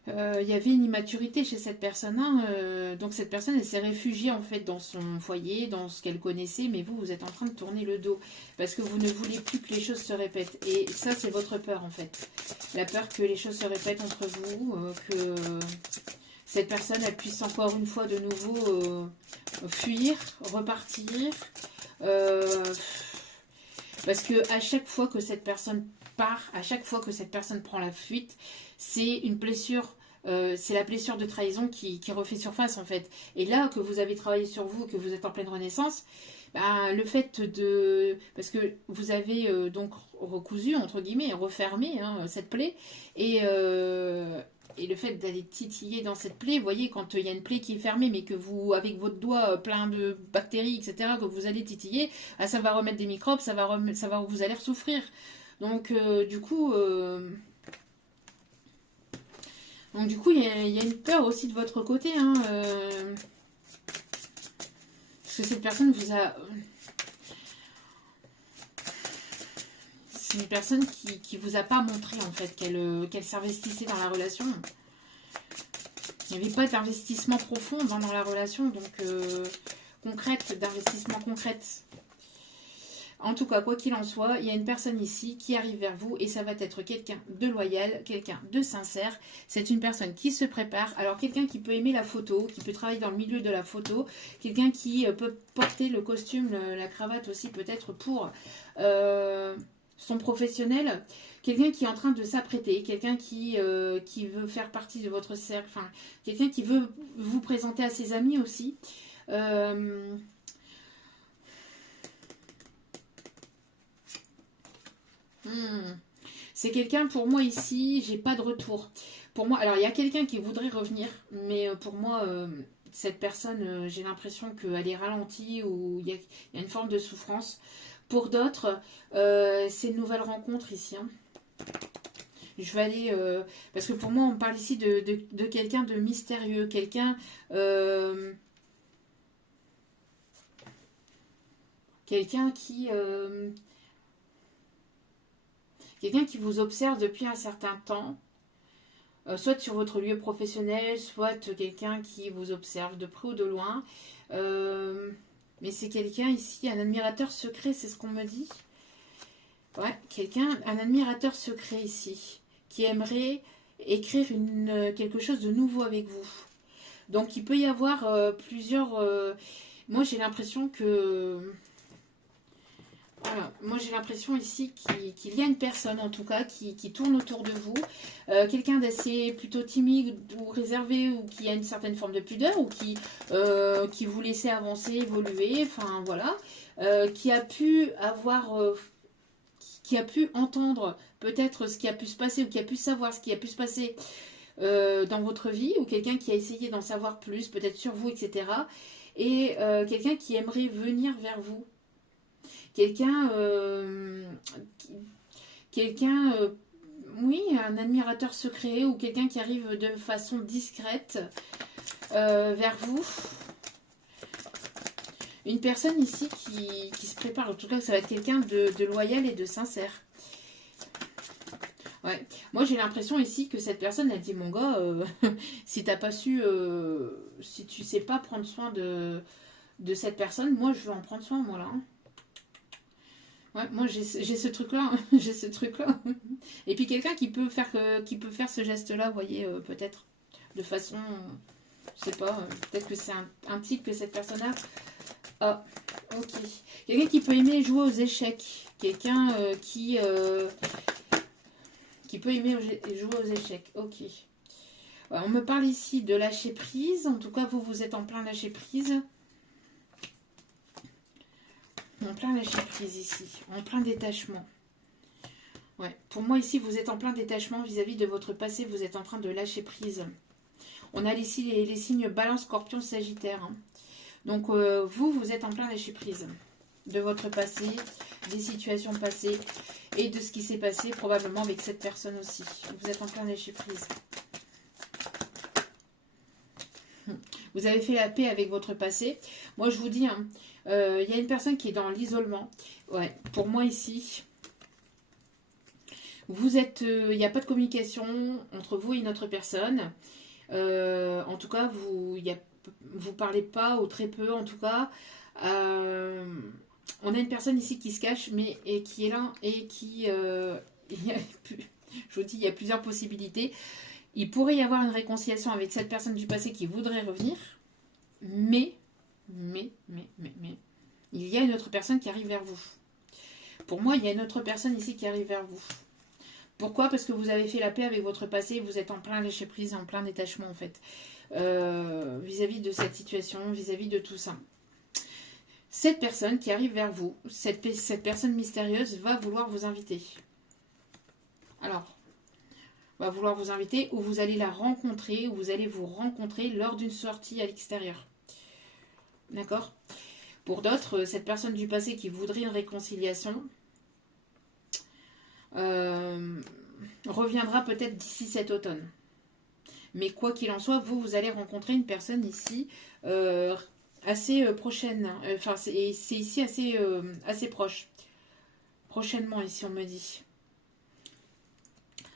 il y avait une immaturité chez cette personne. Hein, donc cette personne, elle s'est réfugiée en fait dans son foyer, dans ce qu'elle connaissait, mais vous êtes en train de tourner le dos parce que vous ne voulez plus que les choses se répètent. Et ça, c'est votre peur en fait. La peur que les choses se répètent entre vous, que cette personne, elle puisse encore une fois de nouveau fuir, repartir. Euh, Parce que à chaque fois que cette personne part, à chaque fois que cette personne prend la fuite, c'est une blessure. C'est la blessure de trahison qui refait surface en fait. Et là que vous avez travaillé sur vous, que vous êtes en pleine renaissance, ben, le fait de... Parce que vous avez donc recousu, entre guillemets, refermé hein, cette plaie. Et le fait d'aller titiller dans cette plaie, vous voyez, quand il y a une plaie qui est fermée, mais que vous, avec votre doigt plein de bactéries, etc., que vous allez titiller, ah, ça va remettre des microbes, vous allez souffrir. Donc, il y a une peur aussi de votre côté, hein, parce que cette personne vous a... C'est une personne qui vous a pas montré en fait qu'elle s'investissait dans la relation. Il n'y avait pas d'investissement profond dans la relation, donc d'investissement concrète. En tout cas, quoi qu'il en soit, il y a une personne ici qui arrive vers vous et ça va être quelqu'un de loyal, quelqu'un de sincère. C'est une personne qui se prépare. Alors, quelqu'un qui peut aimer la photo, qui peut travailler dans le milieu de la photo, quelqu'un qui peut porter le costume, la cravate aussi peut-être pour son professionnel. quelqu'un qui est en train de s'apprêter, quelqu'un qui veut faire partie de votre cercle, enfin, quelqu'un qui veut vous présenter à ses amis aussi. C'est quelqu'un, pour moi ici, j'ai pas de retour. Pour moi, alors il y a quelqu'un qui voudrait revenir, mais pour moi, cette personne, j'ai l'impression qu'elle est ralentie ou il y a une forme de souffrance. Pour d'autres, c'est une nouvelle rencontre ici. Hein. Je vais aller, parce que pour moi, on parle ici de quelqu'un de mystérieux, quelqu'un quelqu'un qui vous observe depuis un certain temps, soit sur votre lieu professionnel, soit quelqu'un qui vous observe de près ou de loin. Mais c'est quelqu'un ici, un admirateur secret, c'est ce qu'on me dit. Ouais, un admirateur secret ici, qui aimerait écrire quelque chose de nouveau avec vous. Donc il peut y avoir plusieurs... moi j'ai l'impression que... Voilà, moi j'ai l'impression ici qu'il y a une personne en tout cas qui tourne autour de vous, quelqu'un d'assez plutôt timide ou réservé ou qui a une certaine forme de pudeur ou qui vous laissait avancer, évoluer, enfin voilà, qui a pu entendre peut-être ce qui a pu se passer ou qui a pu savoir ce qui a pu se passer dans votre vie ou quelqu'un qui a essayé d'en savoir plus peut-être sur vous, etc. Et quelqu'un qui aimerait venir vers vous. Quelqu'un, oui, un admirateur secret ou quelqu'un qui arrive de façon discrète vers vous. Une personne ici qui se prépare, en tout cas ça va être quelqu'un de loyal et de sincère. Ouais. Moi j'ai l'impression ici que cette personne a dit mon gars, si t'as pas su, si tu sais pas prendre soin de cette personne, moi je veux en prendre soin moi là. Hein. Ouais, moi j'ai ce truc-là, j'ai ce truc-là. Et puis quelqu'un qui peut faire ce geste-là, vous voyez, peut-être de façon, je sais pas, peut-être que c'est un type que cette personne a. Ah, ok. Quelqu'un qui peut aimer jouer aux échecs, quelqu'un qui peut aimer jouer aux échecs. Ok. Ouais, on me parle ici de lâcher prise. En tout cas, vous êtes en plein lâcher prise. En plein lâcher prise ici, en plein détachement. Ouais. Pour moi ici, vous êtes en plein détachement vis-à-vis de votre passé, vous êtes en train de lâcher prise. On a ici les signes Balance, Scorpion, Sagittaire. Hein. Donc vous êtes en plein lâcher prise de votre passé, des situations passées et de ce qui s'est passé probablement avec cette personne aussi. Vous êtes en plein lâcher prise. Vous avez fait la paix avec votre passé. Moi je vous dis, hein, y a une personne qui est dans l'isolement. Ouais, pour moi ici, vous êtes, il n'y a pas de communication entre vous et une autre personne. En tout cas, vous parlez pas ou très peu. En tout cas, on a une personne ici qui se cache, et qui est là et qui, je vous dis, il y a plusieurs possibilités. Il pourrait y avoir une réconciliation avec cette personne du passé qui voudrait revenir, mais, il y a une autre personne qui arrive vers vous. Pour moi, il y a une autre personne ici qui arrive vers vous. Pourquoi? Parce que vous avez fait la paix avec votre passé, vous êtes en plein lâcher-prise, en plein détachement en fait, vis-à-vis de cette situation, vis-à-vis de tout ça. Cette personne qui arrive vers vous, cette personne mystérieuse va vouloir vous inviter. Alors, va vouloir vous inviter ou vous allez la rencontrer ou vous allez vous rencontrer lors d'une sortie à l'extérieur. D'accord? Pour d'autres, cette personne du passé qui voudrait une réconciliation reviendra peut-être d'ici cet automne. Mais quoi qu'il en soit, vous allez rencontrer une personne ici assez prochaine. Enfin, c'est ici assez proche. Prochainement, ici, on me dit.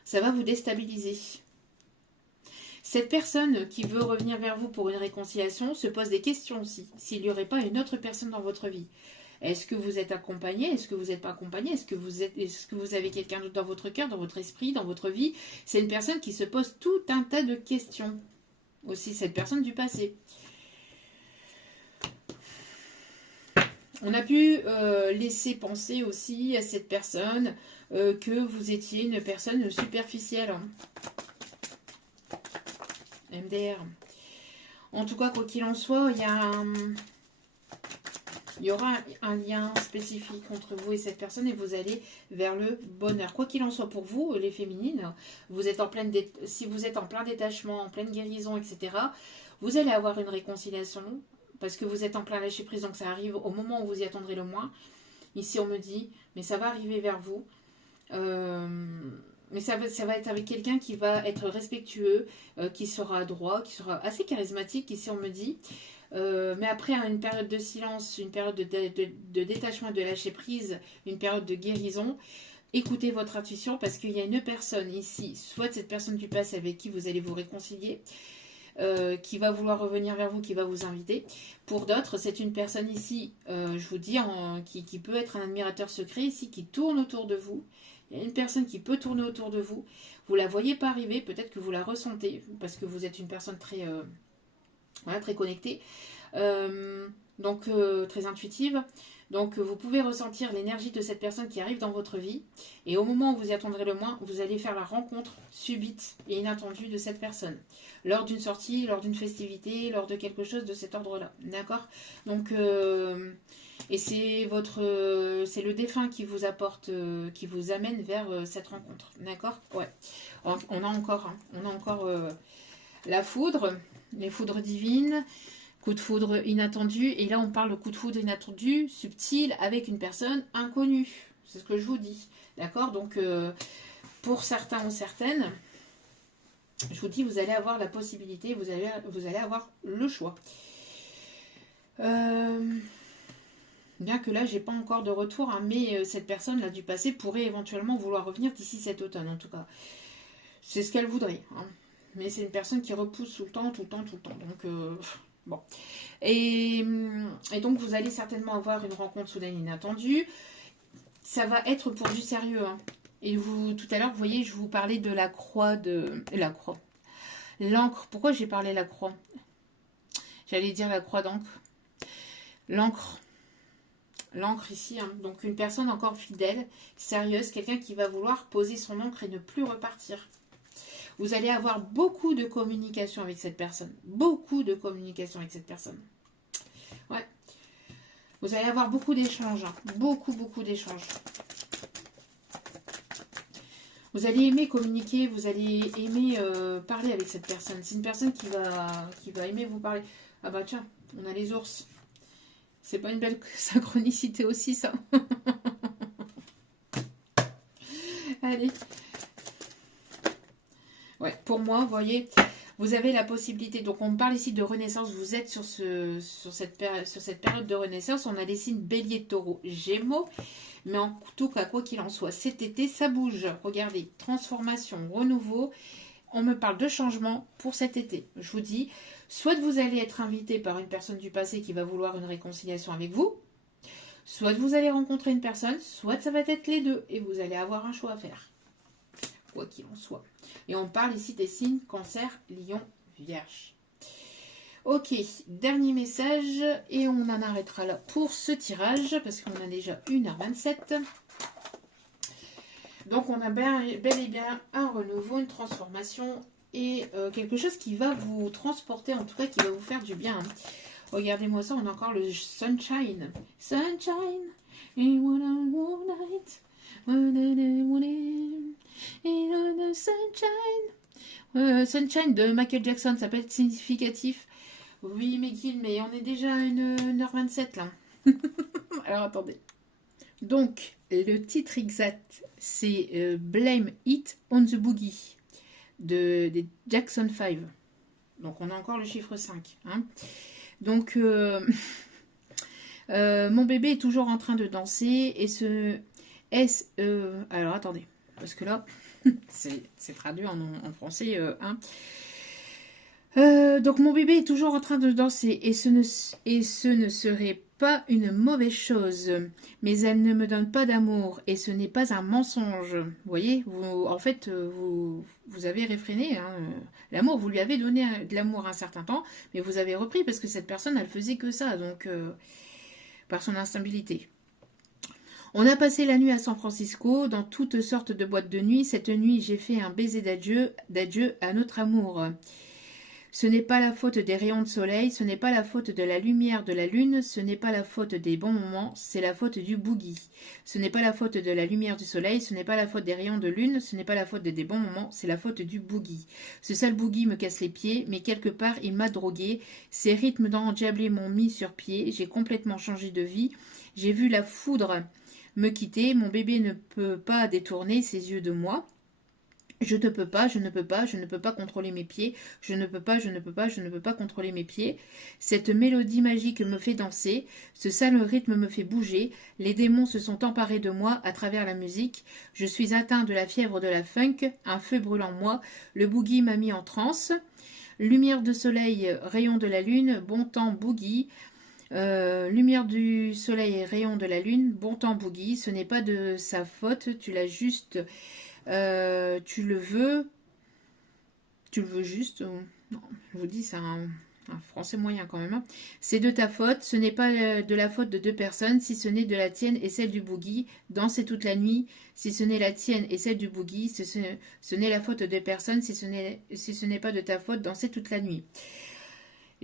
Ça va vous déstabiliser. Cette personne qui veut revenir vers vous pour une réconciliation se pose des questions aussi. S'il n'y aurait pas une autre personne dans votre vie. Est-ce que vous êtes accompagné? Est-ce que vous n'êtes pas accompagné? Est-ce que vous avez quelqu'un d'autre dans votre cœur, dans votre esprit, dans votre vie? C'est une personne qui se pose tout un tas de questions. Aussi cette personne du passé. On a pu laisser penser aussi à cette personne que vous étiez une personne superficielle. Hein. MDR. En tout cas, quoi qu'il en soit, il y aura un lien spécifique entre vous et cette personne et vous allez vers le bonheur. Quoi qu'il en soit pour vous, les féminines, vous êtes si vous êtes en plein détachement, en pleine guérison, etc., vous allez avoir une réconciliation parce que vous êtes en plein lâcher prise, donc ça arrive au moment où vous y attendrez le moins. Ici, on me dit, mais ça va arriver vers vous. Mais ça va être avec quelqu'un qui va être respectueux, qui sera droit, qui sera assez charismatique, ici on me dit. Mais après, une période de silence, une période de détachement, de lâcher prise, une période de guérison, écoutez votre intuition parce qu'il y a une personne ici, soit cette personne du passé avec qui vous allez vous réconcilier, qui va vouloir revenir vers vous, qui va vous inviter. Pour d'autres, c'est une personne ici, je vous dis, qui peut être un admirateur secret ici, qui tourne autour de vous. Il y a une personne qui peut tourner autour de vous. Vous la voyez pas arriver, peut-être que vous la ressentez, parce que vous êtes une personne très, voilà, très connectée, donc très intuitive. Donc vous pouvez ressentir l'énergie de cette personne qui arrive dans votre vie. Et au moment où vous y attendrez le moins, vous allez faire la rencontre subite et inattendue de cette personne. Lors d'une sortie, lors d'une festivité, lors de quelque chose de cet ordre-là. D'accord? Donc, et c'est le défunt qui vous apporte, qui vous amène vers cette rencontre. D'accord? Ouais. On a encore la foudre, les foudres divines. Coup de foudre inattendu, et là on parle de coup de foudre inattendu, subtil, avec une personne inconnue. C'est ce que je vous dis. D'accord? Donc, pour certains ou certaines, je vous dis, vous allez avoir la possibilité, vous allez avoir le choix. Bien que là, j'ai pas encore de retour, hein, mais cette personne-là du passé pourrait éventuellement vouloir revenir d'ici cet automne, en tout cas. C'est ce qu'elle voudrait. Hein. Mais c'est une personne qui repousse tout le temps. Donc, bon. Et donc, vous allez certainement avoir une rencontre soudaine inattendue. Ça va être pour du sérieux. Hein. Et vous, tout à l'heure, vous voyez, je vous parlais de la croix l'encre. Pourquoi j'ai parlé la croix? J'allais dire la croix d'encre. L'encre ici. Hein. Donc, une personne encore fidèle, sérieuse, quelqu'un qui va vouloir poser son encre et ne plus repartir. Vous allez avoir beaucoup de communication avec cette personne. Beaucoup de communication avec cette personne. Ouais. Vous allez avoir beaucoup d'échanges. Hein. Beaucoup d'échanges. Vous allez aimer communiquer. Vous allez aimer parler avec cette personne. C'est une personne qui va aimer vous parler. Ah bah tiens, on a les ours. C'est pas une belle synchronicité aussi, ça. Allez. Ouais, pour moi, vous voyez, vous avez la possibilité. Donc, on parle ici de renaissance. Vous êtes sur cette période de renaissance. On a les signes bélier, taureau, gémeaux. Mais en tout cas, quoi qu'il en soit, cet été, ça bouge. Regardez, transformation, renouveau. On me parle de changement pour cet été. Je vous dis, soit vous allez être invité par une personne du passé qui va vouloir une réconciliation avec vous. Soit vous allez rencontrer une personne, soit ça va être les deux. Et vous allez avoir un choix à faire. Quoi qu'il en soit. Et on parle ici des signes cancer, lion, vierge. Ok, dernier message et on en arrêtera là pour ce tirage parce qu'on a déjà 1h27. Donc on a bel et bien un renouveau, une transformation et quelque chose qui va vous transporter, en tout cas qui va vous faire du bien. Regardez-moi ça, on a encore le sunshine. Sunshine, in one night. Sunshine de Michael Jackson, ça peut être significatif. Oui, mais on est déjà à 1h27 là. Alors attendez. Donc, le titre exact, c'est Blame It on the Boogie des Jackson 5. Donc, on a encore le chiffre 5. Hein. Donc, mon bébé est toujours en train de danser et alors attendez, parce que là, c'est traduit en français. Hein. Donc mon bébé est toujours en train de danser et ce ne serait pas une mauvaise chose, mais elle ne me donne pas d'amour et ce n'est pas un mensonge. Vous voyez, en fait, vous avez réfréné hein, l'amour, vous lui avez donné de l'amour un certain temps, mais vous avez repris parce que cette personne, elle faisait que ça. Donc, par son instabilité. On a passé la nuit à San Francisco, dans toutes sortes de boîtes de nuit. Cette nuit, j'ai fait un baiser d'adieu à notre amour. Ce n'est pas la faute des rayons de soleil, ce n'est pas la faute de la lumière de la lune, ce n'est pas la faute des bons moments, c'est la faute du boogie. Ce n'est pas la faute de la lumière du soleil, ce n'est pas la faute des rayons de lune, ce n'est pas la faute des bons moments, c'est la faute du boogie. Ce sale boogie me casse les pieds, mais quelque part il m'a drogué. Ces rythmes d'endiablés m'ont mis sur pied, j'ai complètement changé de vie. J'ai vu la foudre me quitter, mon bébé ne peut pas détourner ses yeux de moi. Je ne peux pas, je ne peux pas, je ne peux pas contrôler mes pieds. Je ne peux pas, je ne peux pas, je ne peux pas contrôler mes pieds. Cette mélodie magique me fait danser. Ce sale rythme me fait bouger. Les démons se sont emparés de moi à travers la musique. Je suis atteint de la fièvre de la funk. Un feu brûle en moi. Le boogie m'a mis en transe. Lumière de soleil, rayon de la lune, bon temps boogie. Lumière du soleil, rayon de la lune, bon temps boogie. Ce n'est pas de sa faute, tu l'as juste... tu le veux juste, non, je vous dis, c'est un français moyen quand même. Hein. C'est de ta faute, ce n'est pas de la faute de deux personnes, si ce n'est de la tienne et celle du boogie. Danser toute la nuit, si ce n'est la tienne et celle du boogie, ce n'est la faute de deux personnes, si ce n'est pas de ta faute, danser toute la nuit.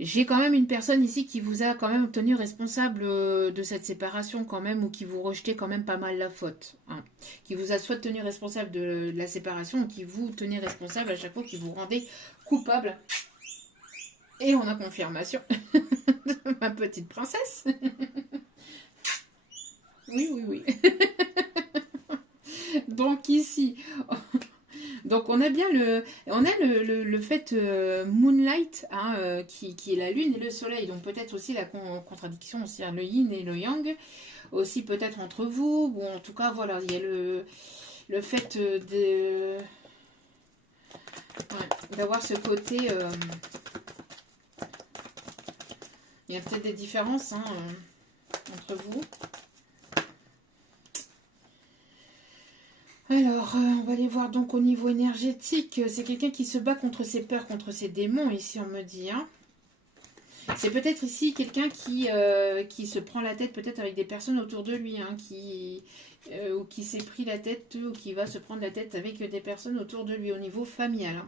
J'ai quand même une personne ici qui vous a quand même tenu responsable de cette séparation quand même, ou qui vous rejetait quand même pas mal la faute. Hein. Qui vous a soit tenu responsable de la séparation, ou qui vous tenait responsable à chaque fois, qui vous rendait coupable. Et on a confirmation de ma petite princesse. Oui, oui, oui. Donc ici... Donc on a bien le fait Moonlight, hein, qui est la lune et le soleil. Donc peut-être aussi la contradiction, aussi hein, le yin et le yang, aussi peut-être entre vous. Bon, en tout cas, voilà, il y a le fait d'avoir ce côté... il y a peut-être des différences hein, entre vous. Alors, on va aller voir donc au niveau énergétique. C'est quelqu'un qui se bat contre ses peurs, contre ses démons, ici on me dit. Hein. C'est peut-être ici quelqu'un qui se prend la tête peut-être avec des personnes autour de lui, hein, ou qui s'est pris la tête, ou qui va se prendre la tête avec des personnes autour de lui au niveau familial. Hein.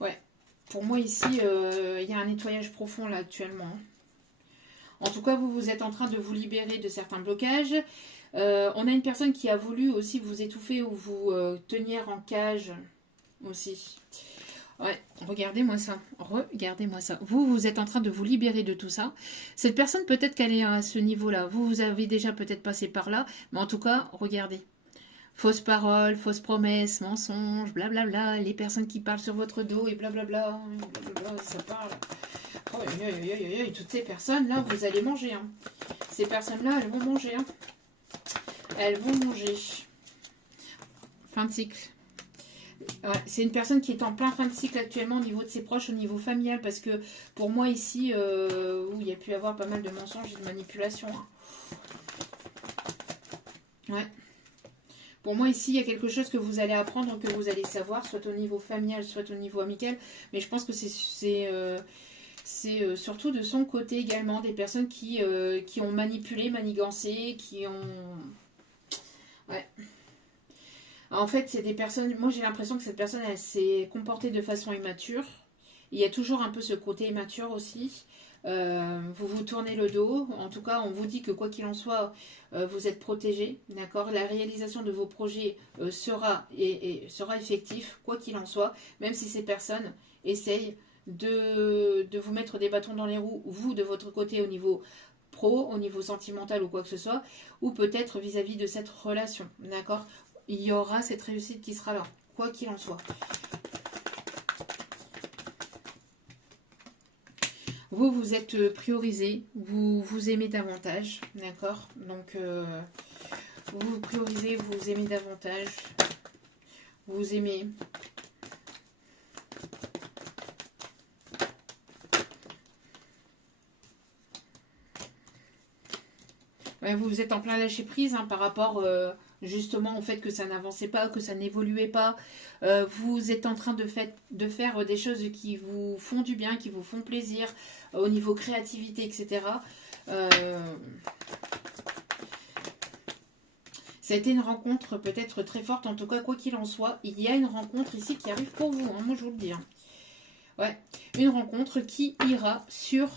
Ouais, pour moi ici, il y a un nettoyage profond là actuellement. Hein. En tout cas, vous êtes en train de vous libérer de certains blocages. On a une personne qui a voulu aussi vous étouffer ou vous tenir en cage aussi. Ouais, regardez-moi ça. Regardez-moi ça. Vous êtes en train de vous libérer de tout ça. Cette personne, peut-être qu'elle est à ce niveau-là. Vous avez déjà peut-être passé par là. Mais en tout cas, regardez. Fausses paroles, fausses promesses, mensonges, blablabla. Les personnes qui parlent sur votre dos et blablabla. Blablabla, ça parle. Oh, toutes ces personnes-là, vous allez manger. Hein. Ces personnes-là, elles vont manger. Hein. Elles vont manger. Fin de cycle. Ouais, c'est une personne qui est en plein fin de cycle actuellement au niveau de ses proches, au niveau familial, parce que pour moi ici, où il y a pu y avoir pas mal de mensonges et de manipulations. Hein. Ouais. Pour moi ici, il y a quelque chose que vous allez apprendre, que vous allez savoir, soit au niveau familial, soit au niveau amical, mais je pense que c'est surtout de son côté également, des personnes qui ont manipulé, manigancé, qui ont... Ouais. En fait, c'est des personnes... Moi, j'ai l'impression que cette personne, elle s'est comportée de façon immature. Il y a toujours un peu ce côté immature aussi. Vous vous tournez le dos. En tout cas, on vous dit que quoi qu'il en soit, vous êtes protégé. D'accord ? La réalisation de vos projets sera effective, quoi qu'il en soit. Même si ces personnes essayent de vous mettre des bâtons dans les roues, vous, de votre côté, au niveau pro, au niveau sentimental ou quoi que ce soit, ou peut-être vis-à-vis de cette relation. D'accord ? Il y aura cette réussite qui sera là, quoi qu'il en soit. Vous, vous êtes priorisé, vous vous aimez davantage, d'accord? Donc, vous vous priorisez, vous vous aimez davantage, vous vous aimez. Ouais, vous êtes en plein lâcher prise hein, par rapport... justement au fait que ça n'avançait pas, que ça n'évoluait pas. Vous êtes en train de faire des choses qui vous font du bien, qui vous font plaisir au niveau créativité, etc. Ça a été une rencontre peut-être très forte. En tout cas, quoi qu'il en soit, il y a une rencontre ici qui arrive pour vous. Hein, moi, je vous le dis. Hein. Ouais, une rencontre qui ira sur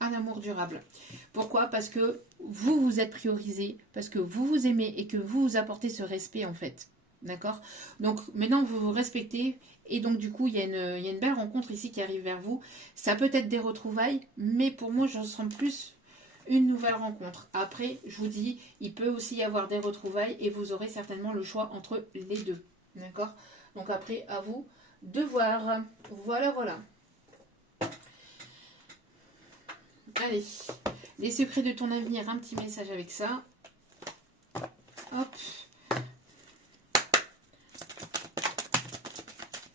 un amour durable. Pourquoi? Parce que vous vous êtes priorisé, parce que vous vous aimez et que vous vous apportez ce respect en fait. D'accord? Donc maintenant vous vous respectez et donc du coup il y a une belle rencontre ici qui arrive vers vous. Ça peut être des retrouvailles, mais pour moi je sens plus une nouvelle rencontre. Après, je vous dis, il peut aussi y avoir des retrouvailles et vous aurez certainement le choix entre les deux. D'accord? Donc après, à vous de voir. Voilà, voilà. Allez, les secrets de ton avenir, un petit message avec ça. Hop.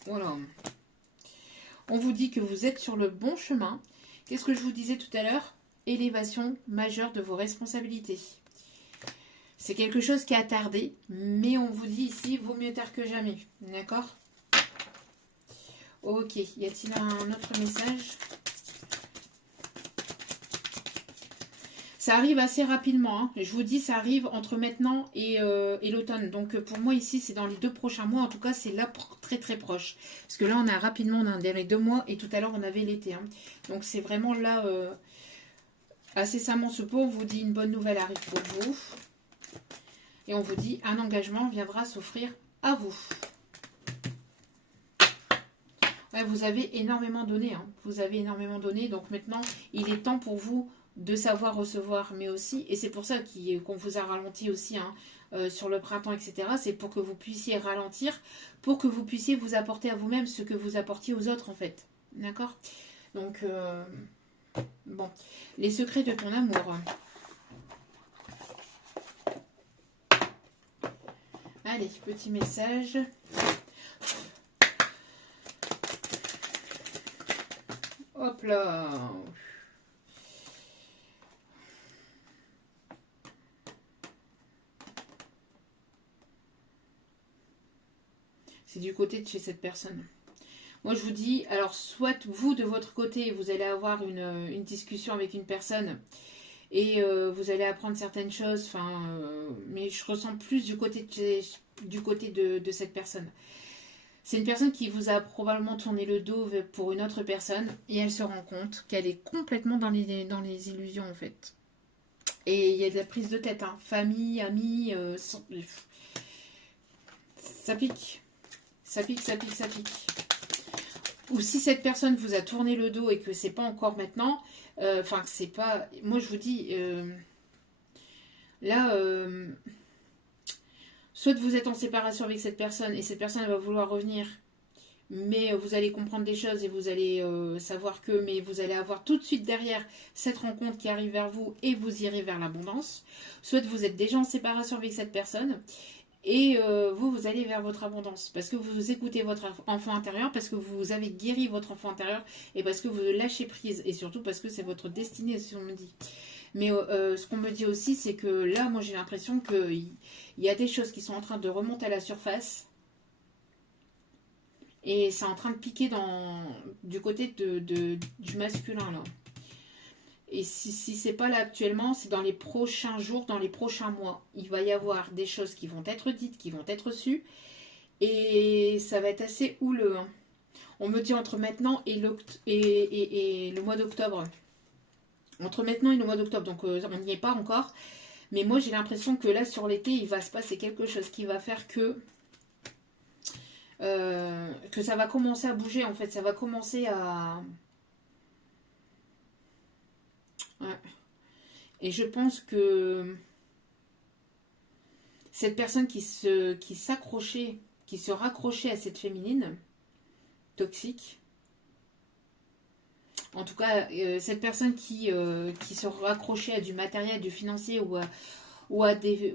Voilà. On vous dit que vous êtes sur le bon chemin. Qu'est-ce que je vous disais tout à l'heure? Élévation majeure de vos responsabilités. C'est quelque chose qui a tardé, mais on vous dit ici, vaut mieux tard que jamais. D'accord? Ok, y a-t-il un autre message? Ça arrive assez rapidement. Hein. Je vous dis, ça arrive entre maintenant et l'automne. Donc pour moi ici, c'est dans les 2 prochains mois. En tout cas, c'est là très très proche. Parce que là, on a rapidement, on a les 2 mois et tout à l'heure, on avait l'été. Hein. Donc c'est vraiment là, incessamment ce pot. On vous dit une bonne nouvelle arrive pour vous. Et on vous dit, un engagement viendra s'offrir à vous. Ouais, vous avez énormément donné. Hein. Vous avez énormément donné. Donc maintenant, il est temps pour vous de savoir recevoir, mais aussi, et c'est pour ça qu'on vous a ralenti aussi hein, sur le printemps, etc. C'est pour que vous puissiez ralentir, pour que vous puissiez vous apporter à vous-même ce que vous apportiez aux autres, en fait. D'accord? Donc, bon. Les secrets de ton amour. Allez, petit message. Hop là. C'est du côté de chez cette personne. Moi, je vous dis, alors, soit vous, de votre côté, vous allez avoir une discussion avec une personne et vous allez apprendre certaines choses, mais je ressens plus du côté de cette personne. C'est une personne qui vous a probablement tourné le dos pour une autre personne et elle se rend compte qu'elle est complètement dans les illusions, en fait. Et il y a de la prise de tête, hein. Famille, amis, ça pique. Ça pique, ça pique, ça pique. Ou si cette personne vous a tourné le dos et que c'est pas encore maintenant, que c'est pas. Moi je vous dis, là, soit vous êtes en séparation avec cette personne et cette personne elle va vouloir revenir, mais vous allez comprendre des choses et vous allez savoir que, mais vous allez avoir tout de suite derrière cette rencontre qui arrive vers vous et vous irez vers l'abondance. Soit vous êtes déjà en séparation avec cette personne et vous allez vers votre abondance parce que vous écoutez votre enfant intérieur, parce que vous avez guéri votre enfant intérieur et parce que vous lâchez prise et surtout parce que c'est votre destinée, si on me dit. Mais ce qu'on me dit aussi, c'est que là, moi j'ai l'impression qu'il y a des choses qui sont en train de remonter à la surface et c'est en train de piquer du côté du masculin là. Et si c'est pas là actuellement, c'est dans les prochains jours, dans les prochains mois. Il va y avoir des choses qui vont être dites, qui vont être sues. Et ça va être assez houleux. Hein. On me dit entre maintenant et le mois d'octobre. Entre maintenant et le mois d'octobre. Donc on n'y est pas encore. Mais moi j'ai l'impression que là sur l'été, il va se passer quelque chose qui va faire que ça va commencer à bouger en fait. Ça va commencer à... Ouais. Et je pense que cette personne qui s'accrochait, qui se raccrochait à cette féminine toxique, en tout cas cette personne qui se raccrochait à du matériel, du financier ou à des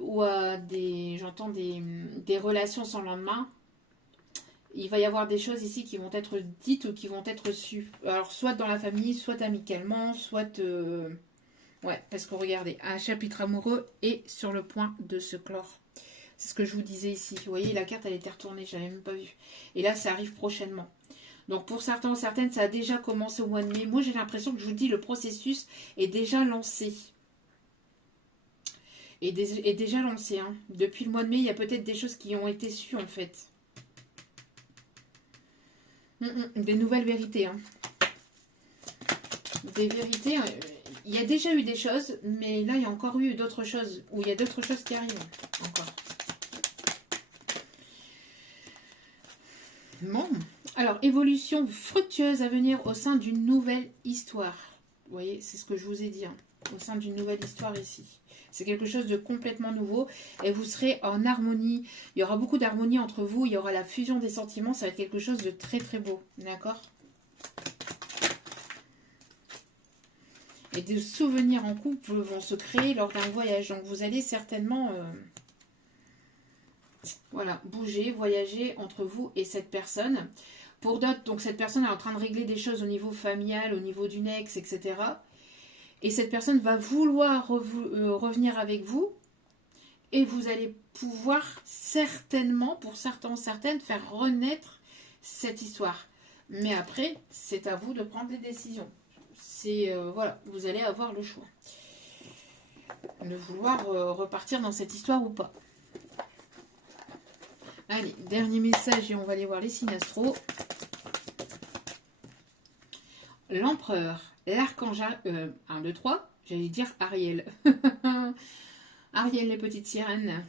j'entends des relations sans lendemain, il va y avoir des choses ici qui vont être dites ou qui vont être sues. Alors soit dans la famille, soit amicalement, soit... Ouais, parce que regardez, un chapitre amoureux est sur le point de se clore. C'est ce que je vous disais ici. Vous voyez, la carte, elle était retournée, je n'avais même pas vu. Et là, ça arrive prochainement. Donc pour certains, certaines, ça a déjà commencé au mois de mai. Moi, j'ai l'impression que je vous dis, le processus est déjà lancé. Est déjà lancé. Hein. Depuis le mois de mai, il y a peut-être des choses qui ont été sues en fait. Des nouvelles vérités. Hein. Des vérités. Il y a déjà eu des choses, mais là, il y a encore eu d'autres choses. Ou il y a d'autres choses qui arrivent encore. Bon. Alors, évolution fructueuse à venir au sein d'une nouvelle histoire. Vous voyez, c'est ce que je vous ai dit. Hein, au sein d'une nouvelle histoire ici. C'est quelque chose de complètement nouveau. Et vous serez en harmonie. Il y aura beaucoup d'harmonie entre vous. Il y aura la fusion des sentiments. Ça va être quelque chose de très très beau. D'accord ? Et des souvenirs en couple vont se créer lors d'un voyage. Donc vous allez certainement voilà, bouger, voyager entre vous et cette personne. Pour d'autres, donc cette personne est en train de régler des choses au niveau familial, au niveau d'une ex, etc. Et cette personne va vouloir revenir avec vous. Et vous allez pouvoir certainement, pour certains, certaines, faire renaître cette histoire. Mais après, c'est à vous de prendre les décisions. Voilà, vous allez avoir le choix de vouloir repartir dans cette histoire ou pas. Allez, dernier message et on va aller voir les signes astro. L'empereur, l'archange 1, 2, 3, j'allais dire Ariel. Ariel, les petites sirènes.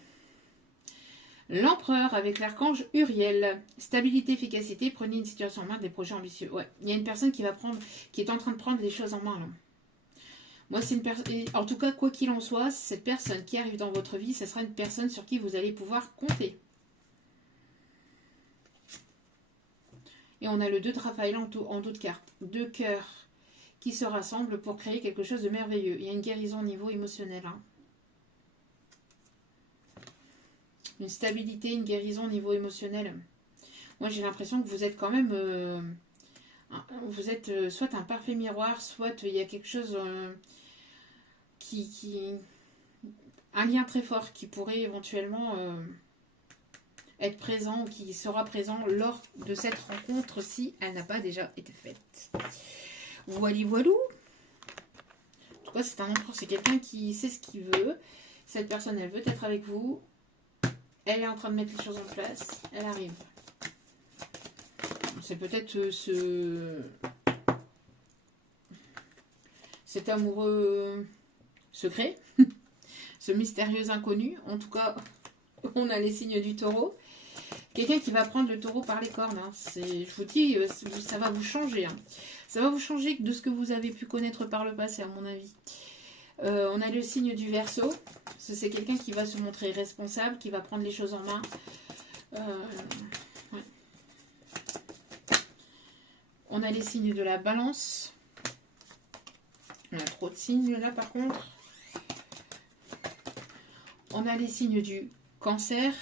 L'empereur avec l'archange Uriel. Stabilité, efficacité, prenez une situation en main, des projets ambitieux. Ouais, il y a une personne qui est en train de prendre les choses en main là. Moi, c'est une personne. En tout cas, quoi qu'il en soit, cette personne qui arrive dans votre vie, ce sera une personne sur qui vous allez pouvoir compter. Et on a le 2 de Raphaël en dos de carte. 2 cœurs qui se rassemblent pour créer quelque chose de merveilleux. Il y a une guérison au niveau émotionnel. Hein. Une stabilité, une guérison au niveau émotionnel. Moi, j'ai l'impression que vous êtes quand même... vous êtes soit un parfait miroir, soit il y a quelque chose un lien très fort qui pourrait éventuellement être présent ou qui sera présent lors de cette rencontre si elle n'a pas déjà été faite. Voilou. En tout cas, c'est un empereur, c'est quelqu'un qui sait ce qu'il veut. Cette personne, elle veut être avec vous. Elle est en train de mettre les choses en place. Elle arrive. C'est peut-être cet amoureux secret, ce mystérieux inconnu. En tout cas, on a les signes du taureau. Quelqu'un qui va prendre le taureau par les cornes. Hein. Je vous dis, ça va vous changer. Hein. Ça va vous changer de ce que vous avez pu connaître par le passé, à mon avis. On a le signe du Verseau. C'est quelqu'un qui va se montrer responsable, qui va prendre les choses en main. Ouais. On a les signes de la Balance. On a trop de signes là par contre. On a les signes du Cancer.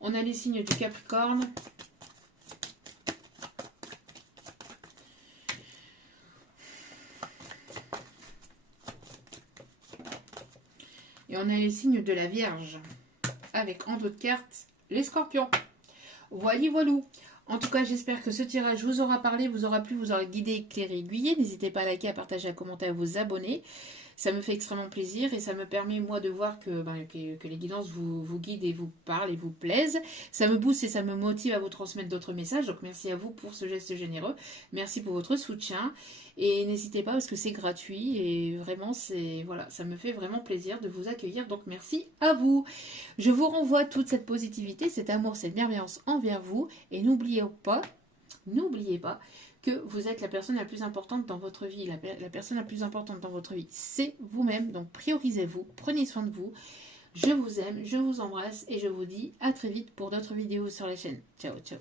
On a les signes du Capricorne. Et on a les signes de la Vierge. Avec en dos de cartes, les Scorpions. Voilou. En tout cas, j'espère que ce tirage vous aura parlé, vous aura plu, vous aura guidé, éclairé, aiguillé. N'hésitez pas à liker, à partager, à commenter, à vous abonner. Ça me fait extrêmement plaisir et ça me permet, moi, de voir que les guidances vous guident et vous parlent et vous plaisent. Ça me booste et ça me motive à vous transmettre d'autres messages. Donc, merci à vous pour ce geste généreux. Merci pour votre soutien. Et n'hésitez pas parce que c'est gratuit et vraiment, voilà, ça me fait vraiment plaisir de vous accueillir. Donc, merci à vous. Je vous renvoie toute cette positivité, cet amour, cette bienveillance envers vous. Et n'oubliez pas que vous êtes la personne la plus importante dans votre vie. La personne la plus importante dans votre vie, c'est vous-même. Donc, priorisez-vous, prenez soin de vous. Je vous aime, je vous embrasse et je vous dis à très vite pour d'autres vidéos sur la chaîne. Ciao, ciao.